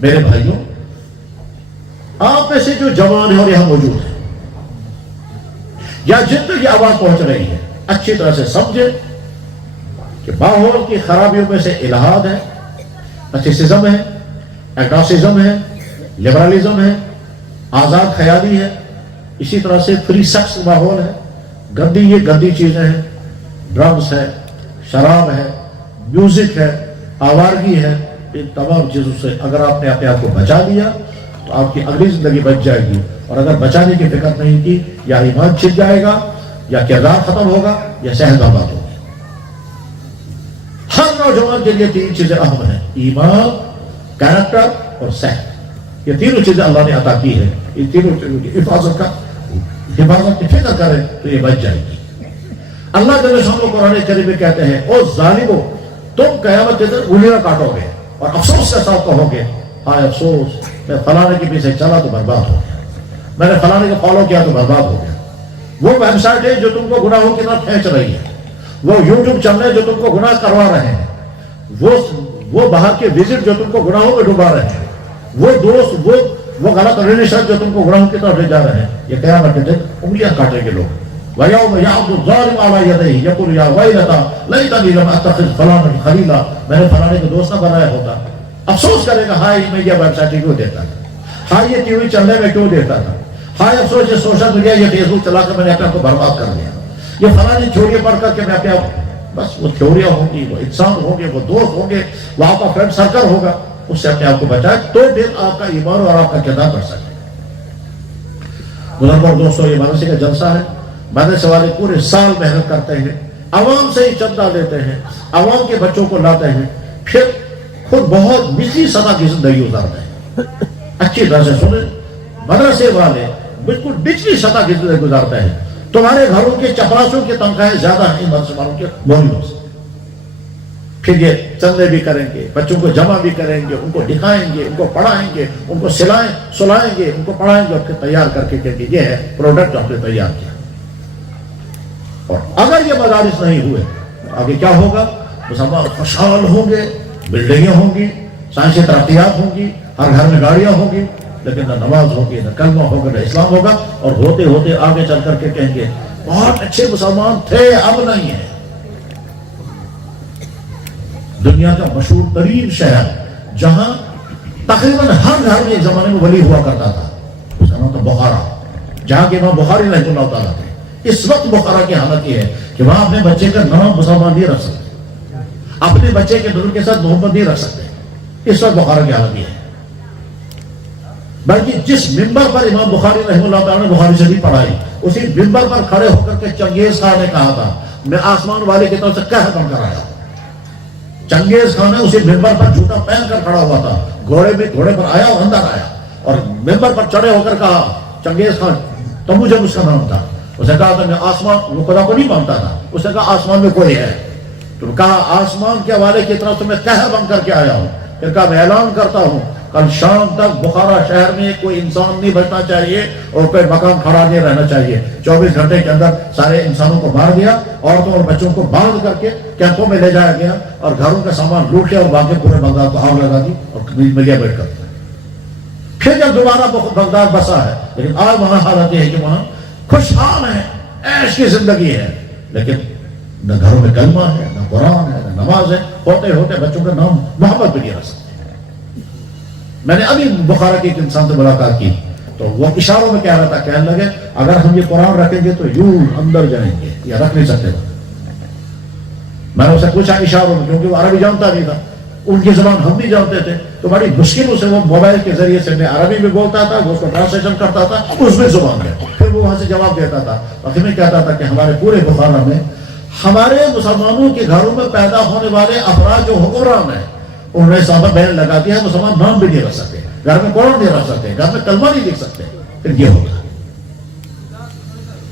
میرے بھائیوں آپ میں سے جو جوان ہیں اور یہاں موجود ہیں یا جن تک یہ آواز پہنچ رہی ہے، اچھی طرح سے سمجھیں کہ ماحول کی خرابیوں میں سے الہاد ہے، ایتھیسزم ہے، ایگنوسٹکزم ہے، لبرلزم ہے، آزاد خیالی ہے. اسی طرح سے فری سیکس ماحول ہے. یہ گندی چیزیں ہیں، ڈرگس ہے، شراب ہے، میوزک ہے، آوارگی ہے. ان تمام چیزوں سے اگر آپ نے اپنے آپ کو بچا لیا تو آپ کی اگلی زندگی بچ جائے گی. اور اگر بچانے کی فکر نہیں کی، یا ایمان چھن جائے گا، یا کردار ختم ہوگا، یا صحت آباد ہوگی. ہر نوجوان کے لیے 3 چیزیں اہم ہیں: ایمان، کیریکٹر اور صحت. یہ تینوں چیزیں اللہ نے عطا کی ہے. یہ تینوں چیزوں کی حفاظت کی فکر کرے تو یہ بچ جائے گی. اللہ جل شانہ قرآن کریم میں کہتے ہیں او ظالمو تم قیامت کے دن انگلیاں کاٹو گے اور افسوس کے ساتھ کہو گے ہائے افسوس میں فلانے کے پیچھے چلا تو برباد ہو گیا، میں نے فلانے کو فالو کیا تو برباد ہو گیا. وہ ویب سائٹ ہے جو تم کو گناہوں کی طرف کھینچ رہی ہے، وہ یوٹیوب چینل جو تم کو گناہ کروا رہے ہیں، وہ باہر کے وزٹ جو تم کو گناہوں میں ڈوبا رہے ہیں، وہ دوست وہ غلط ریلیشن جو تم کو گناہوں کی طرف لے جا رہے ہیں. یہ قیامت کے دن انگلیاں کاٹیں گے لوگ. وَيَوْمَ يَعْضُ الظَّالِمُ عَلَىٰ يَدَيْهِ يَقُولُ يَا وَيْلَتَىٰ لَيْتَنِي لَمْ أَتَّخِذْ فُلَانًا خَلِيلًا. میں نے فلانے کو دوست نہ بنایا ہوتا. افسوس کرے گا ہائے میں یہ ویب سائٹ کیوں دیتا تھا، ہائے یہ ٹی وی چلنے میں کیوں دیتا تھا، ہائے افسوس یہ سوشل میڈیا یہ فیس بک چلا کر میں نے اپنے آپ کو برباد کر لیا. یہ فلانی تھیوریاں پڑھ کر کے میں اپنے آپ، بس وہ تھیوریاں ہوں گی، وہ انسان ہوں گے، وہ دوست ہوں گے، وہ آپ کا فرینڈ سرکل ہوگا، اس سے اپنے آپ کو بچائے تو پھر آپ کا ایمان اور آپ کا کردار بڑھ سکے. بزرگوں اور دوستوں یہ مدرسے کا جلسہ ہے مدرسے والے پورے سال محنت کرتے ہیں، عوام سے ہی چندہ لیتے ہیں، عوام کے بچوں کو لاتے ہیں، پھر خود بہت نچلی سطح کی زندگی گزارتے ہیں۔ اچھی طرح سے سنیں، مدرسے والے بالکل نچلی سطح کی زندگی گزارتے ہیں۔ تمہارے گھروں کے چپراسوں کی تنخواہیں زیادہ ہیں مدرسے والوں کے مولویوں سے۔ پھر یہ چندے بھی کریں گے، بچوں کو جمع بھی کریں گے، ان کو دکھائیں گے، ان کو پڑھائیں گے، ان کو سلائیں گے، ان کو پڑھائیں گے، اور پھر تیار کر کے کہیں گے یہ ہے پروڈکٹ ہم نے تیار کیا۔ اور اگر یہ مدارس نہیں ہوئے تو آگے کیا ہوگا؟ مسلمان خوشحال ہوں گے، بلڈنگیں ہوں گی، سائنسی ترقیات ہوں گی، ہر گھر میں گاڑیاں ہوں گی، لیکن نہ نماز ہوگی، نہ کلمہ ہوگا، نہ اسلام ہوگا، اور ہوتے ہوتے آگے چل کر کے کہیں گے بہت اچھے مسلمان تھے اب نہیں ہیں۔ دنیا کا مشہور ترین شہر جہاں تقریباً ہر گھر میں ایک زمانے میں ولی ہوا کرتا تھا، اس کا نام تھا بخارا، جہاں کے امام بخاری رحمۃ اللہ تعالیٰ تھے۔ اس وقت بخارا کی حالت یہ ہے کہ وہاں اپنے بچے کا نام مسلمان نہیں رکھ سکتے، اپنے بچے کے نام کے ساتھ محمد نہیں رکھ سکتے۔ اس وقت بخارا کی حالت یہ ہے، بلکہ جس ممبر پر امام بخاری رحمۃ اللہ تعالیٰ نے بخاری شریف پڑھائی، اسی ممبر پر کھڑے ہو کر کے چنگیز خان نے کہا تھا میں آسمان والے کی طرف سے قہر بن کر آیا۔ چنگیز خان نے اسی ممبر پر جوتا پہن کر کھڑا ہوا تھا، گھوڑے پر آیا اور اندر آیا، اور ممبر پر چڑھے ہو کر کہا چنگیز خان تو مجھے اس کا نام تھا، اس نے کہا تھا میں آسمان، وہ خدا کو نہیں مانتا تھا، اس نے کہا آسمان میں کوئی ہے، تو کہا آسمان کے والے کی طرف سے میں قہر بن کر کے آیا ہوں۔ پھر کہا میں اعلان کرتا ہوں کل شام تک بخارا شہر میں کوئی انسان نہیں بچنا چاہیے اور کوئی مقام کھڑا نہیں رہنا چاہیے۔ 24 گھنٹے کے اندر سارے انسانوں کو مار دیا، عورتوں اور بچوں کو باندھ کر کے کیمپوں میں لے جایا گیا، اور گھروں کا سامان لوٹ لیا اور باقی پورے بغداد کو آگ لگا دی اور ملیا بیٹھ کر۔ پھر جب دوبارہ بغداد بسا ہے، لیکن آج وہاں حالت یہ ہے کہ وہاں خوشحال ہیں، عیش کی زندگی ہے، لیکن نہ گھروں میں کلمہ ہے، نہ قرآن ہے، نہ نماز ہے، ہوتے ہوتے بچوں کا نام محمد بھی نہیں رکھ سکتے۔ میں نے ابھی بخارا کے ایک انسان سے ملاقات کی تو وہ اشاروں میں کہہ رہا تھا، کہنے لگے اگر ہم یہ قرآن رکھیں گے تو یوں اندر جائیں گے، یا رکھ نہیں سکتے۔ میں نے اسے پوچھا اشاروں میں، کیونکہ وہ عربی جانتا نہیں تھا، ان کی زبان ہم نہیں جانتے تھے، تو بڑی مشکلوں سے وہ موبائل کے ذریعے سے میں عربی میں بولتا تھا، وہ اس کو ٹرانسلیشن کرتا تھا، اس میں زبان میں پھر وہ وہاں سے جواب دیتا تھا، اور میں کہتا تھا کہ ہمارے پورے بخارا میں ہمارے مسلمانوں کے گھروں میں پیدا ہونے والے افراد جو حکمران ہیں انہوں نے صحابہ بیان لگا دیا، مسلمان نام بھی نہیں رکھ سکتے، گھر میں قرآن نہیں رکھ سکتے، گھر میں کلمہ نہیں لکھ سکتے، پھر یہ ہوگا۔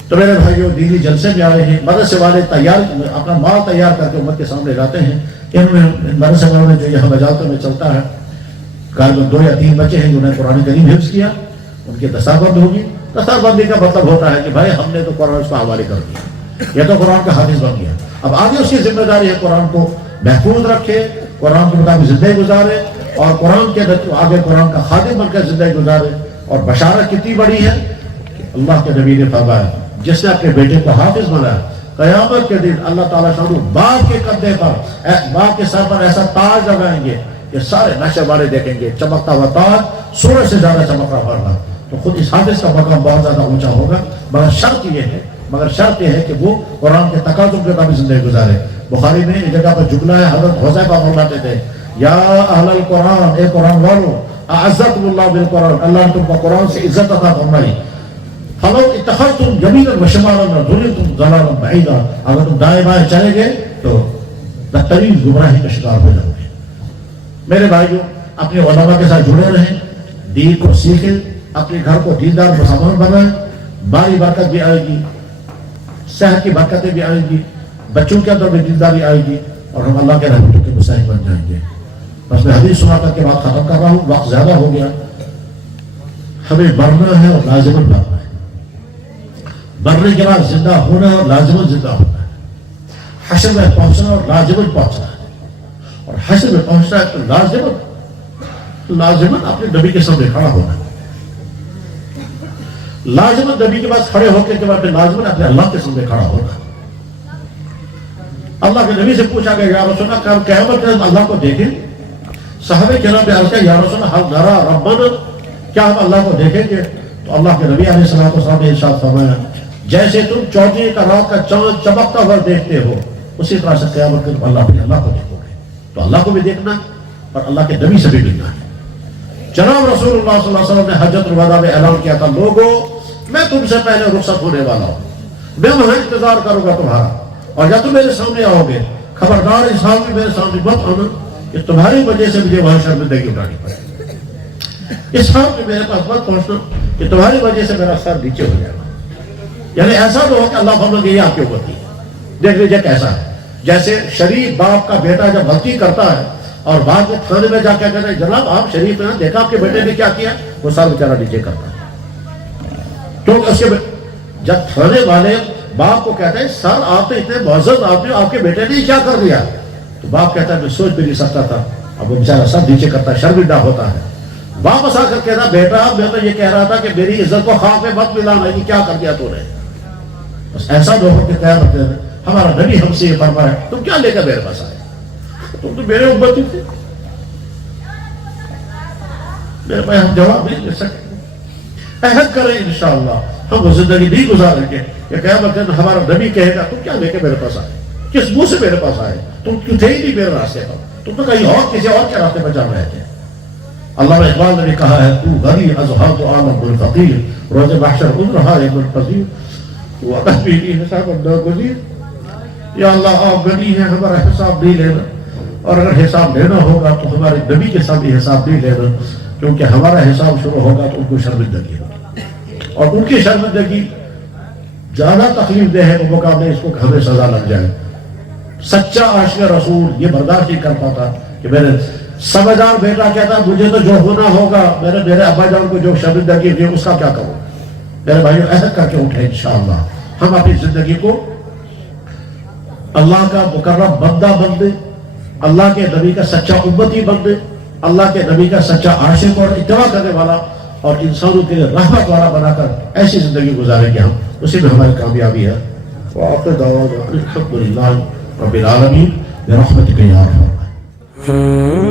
تو میرے بھائیوں دینی جلسے میں آئے ہیں، مدرسے والے اپنا مال تیار کر کے امت کے سامنے لاتے ہیں۔ ان میں مدرسے والوں میں جو یہاں مجالسوں میں چلتا ہے، غالباً 2 یا 3 بچے ہیں جنہوں نے قرآن کریم حفظ کیا، ان کی دستاربند ہوگی۔ دستاربندی کا مطلب ہوتا ہے کہ بھائی ہم نے تو قرآن اس کا حوالے کر دیا، یہ تو قرآن کا حافظ بن گیا، اب آگے اس کی ذمہ داری ہے قرآن کو محفوظ رکھے، قرآن کے مطابق زندگی گزارے، اور قرآن کے آگے قرآن کا خادم بن کر زندگی گزارے۔ اور بشارت کتنی بڑی ہے کہ اللہ کے نبی نے فرمایا جس نے اپنے بیٹے کو حافظ بنایا، قیامت کے دن اللہ تعالیٰ شاہ باپ کے کندھے پر، باپ کے سر پر ایسا تاج لگائیں گے کہ سارے نشے والے دیکھیں گے، چمکتا ہوا تاج، سورج سے زیادہ چمک رہا ہوگا۔ تو خود اس حافظ کا مقام بہت زیادہ اونچا ہوگا، مگر شرط یہ ہے کہ وہ قرآن کے تقاضوں کے مطابق زندگی گزارے۔ بخاری میں ایک جگہ پر جملہ ہے، حضرت حذیفہ فرماتے تھے یا اہل القرآن، اے قرآن والو، اعزکم اللہ بالقرآن، اللہ نے تم کو قرآن سے عزت عطا فرمائی، فلو اتخذتم یمینا وشمالا لضللتم ضلالا بعیدا، اگر تم دائیں بائیں چلے گئے تو بدترین گمراہی کا شکار ہو جاؤ گے۔ میرے بھائیوں اپنے علماء کے ساتھ جڑے رہیں، دین کو سیکھیں، اپنے گھر کو دیندار مسلمان بنائیں، مالی برکت بھی آئے گی، صحت کی برکتیں بھی آئیں گی، بچوں کے اندر بھی دینداری آئے گی، اور ہم اللہ کے رحمتوں کے مستحق بن جائیں گے۔ بس میں حدیث سنا کر کے بات ختم کر رہا ہوں، وقت زیادہ ہو گیا۔ ہمیں مرنا ہے اور لازماً مرنا ہے، مرنے کے بعد زندہ ہونا اور لازماً زندہ ہونا ہے، حشر میں پہنچنا اور لازماً پہنچنا ہے، اور حشر میں پہنچنا ہے تو لازماً اپنے نبی کے سامنے کھڑا ہونا ہے، لازماً نبی کے پاس کھڑے ہو کے بعد لازماً اپنے اللہ کے سامنے کھڑا ہونا ہے۔ اللہ کے نبی سے پوچھا گیا یا رسول اللہ کب قیامت کے دن اللہ کو دیکھیں؟ صحابہ کرام نے عرض کیا یا رسول اللہ حل نرا ربنا، کیا ہم اللہ کو دیکھیں گے؟ تو اللہ کے نبی علیہ السلام نے ارشاد فرمایا جیسے تم چوتھی کا رات کا چاند چمکتا ہوا دیکھتے ہو اسی طرح سے قیامت کے دن اللہ کو دیکھو گے۔ تو اللہ کو بھی دیکھنا اور اللہ کے نبی سے بھی ملنا ہے۔ جناب رسول اللہ صلی اللہ علیہ وسلم نے حجۃ الوداع میں اعلان کیا تھا لوگوں میں تم سے پہلے رخصت ہونے والا ہوں، میں وہاں انتظار کروں گا تمہارا، اور جب تم میرے سامنے آؤ گے خبردار اس حال میں میرے سامنے مت آنا کہ تمہاری وجہ سے مجھے وہاں شرمندگی اٹھانی پڑے، اس حال میں میرے پاس مت پہنچنا کہ تمہاری وجہ سے میرا سر نیچے ہو جائے گا۔ یعنی ایسا تو ہو کہ اللہ فرمائے یہ آپ کے اوپر کی دیکھ لیجیے کیسا ہے، جیسے شریف باپ کا بیٹا جب غلطی کرتا ہے اور بعد میں تھانے میں جا کے کہتے ہیں جناب آپ شریف نے دیکھا آپ کے بیٹے نے کیا کیا، وہ سر بیچارہ نیچے کرتا ہے، کیونکہ اس کے جب تھانے والے باپ کو کہتے ہیں سر آپ نے اتنے معزز آدمی آپ کے بیٹے نے کیا کر دیا، تو باپ کہتا ہے میں سوچ بھی نہیں سکتا تھا، اب وہ بیچارہ سر نیچے کرتا ہے، شرمندہ ہوتا ہے، واپس آ کر کہتا بیٹا میں تو یہ کہہ رہا تھا کہ میری عزت کو خاک میں مت ملانا، یہ کیا کر دیا تو نے، بس ایسا لوگوں کے قیامت میں ہمارا نبی ہم سے یہ فرمایا تم کیا لے کر میرے پاس آئے، تم تو میرے امتی تھے، میرے پاس ہم جواب نہیں دے سکتے، عہد کریں انشاءاللہ ہم وہ زندگی نہیں گزاریں گے کہ قیامت میں ہمارا نبی کہے گا تم کیا لے کے میرے پاس آئے، کس منہ سے میرے پاس آئے، تم کیوں تھے ہی نہیں میرے راستے پر، تم تو کہیں اور کسی اور کے راستے پر جا رہے تھے۔ علامہ اقبال نے بھی کہا ہے تو غنی از حال تو عالم بالفقیر روز محشر ان رہا ہے بالفقیر وہ نبی حساب ناگزیر، یا اللہ آپ غنی ہیں ہمارا حساب نہیں لینا، اور اگر حساب لینا ہوگا تو ہمارے نبی کے سامنے حساب نہیں لینا، کیونکہ ہمارا حساب شروع ہوگا تو ان کو شرمندگی ہوگی، اور ان کی شرمندگی زیادہ تکلیف دہ ہے مقابلے اس کو کہ ہمیں سزا لگ جائے۔ سچا عاشق رسول یہ برداشت نہیں کر پاتا کہ میرے سمجھدار بیٹا کہتا مجھے تو جو ہونا ہوگا، میرے ابا جان کو جو شرمندگی ہوئی اس کا کیا کروں، میرے بھائیو عہد کر کے اٹھے انشاءاللہ ہم اپنی زندگی کو اللہ کا مقرب بندہ بن دے، اللہ کے نبی کا سچا امتی بن دے، اللہ کے نبی کا سچا عاشق اور اتباع کرنے والا اور انسانوں کے لیے رحمت والا بنا کر ایسی زندگی گزاریں گے ہم، اسی میں ہماری کامیابی ہے۔ وآخر دعوانا الحمدللہ رب العالمین برحمتک یا ارحم الراحمین۔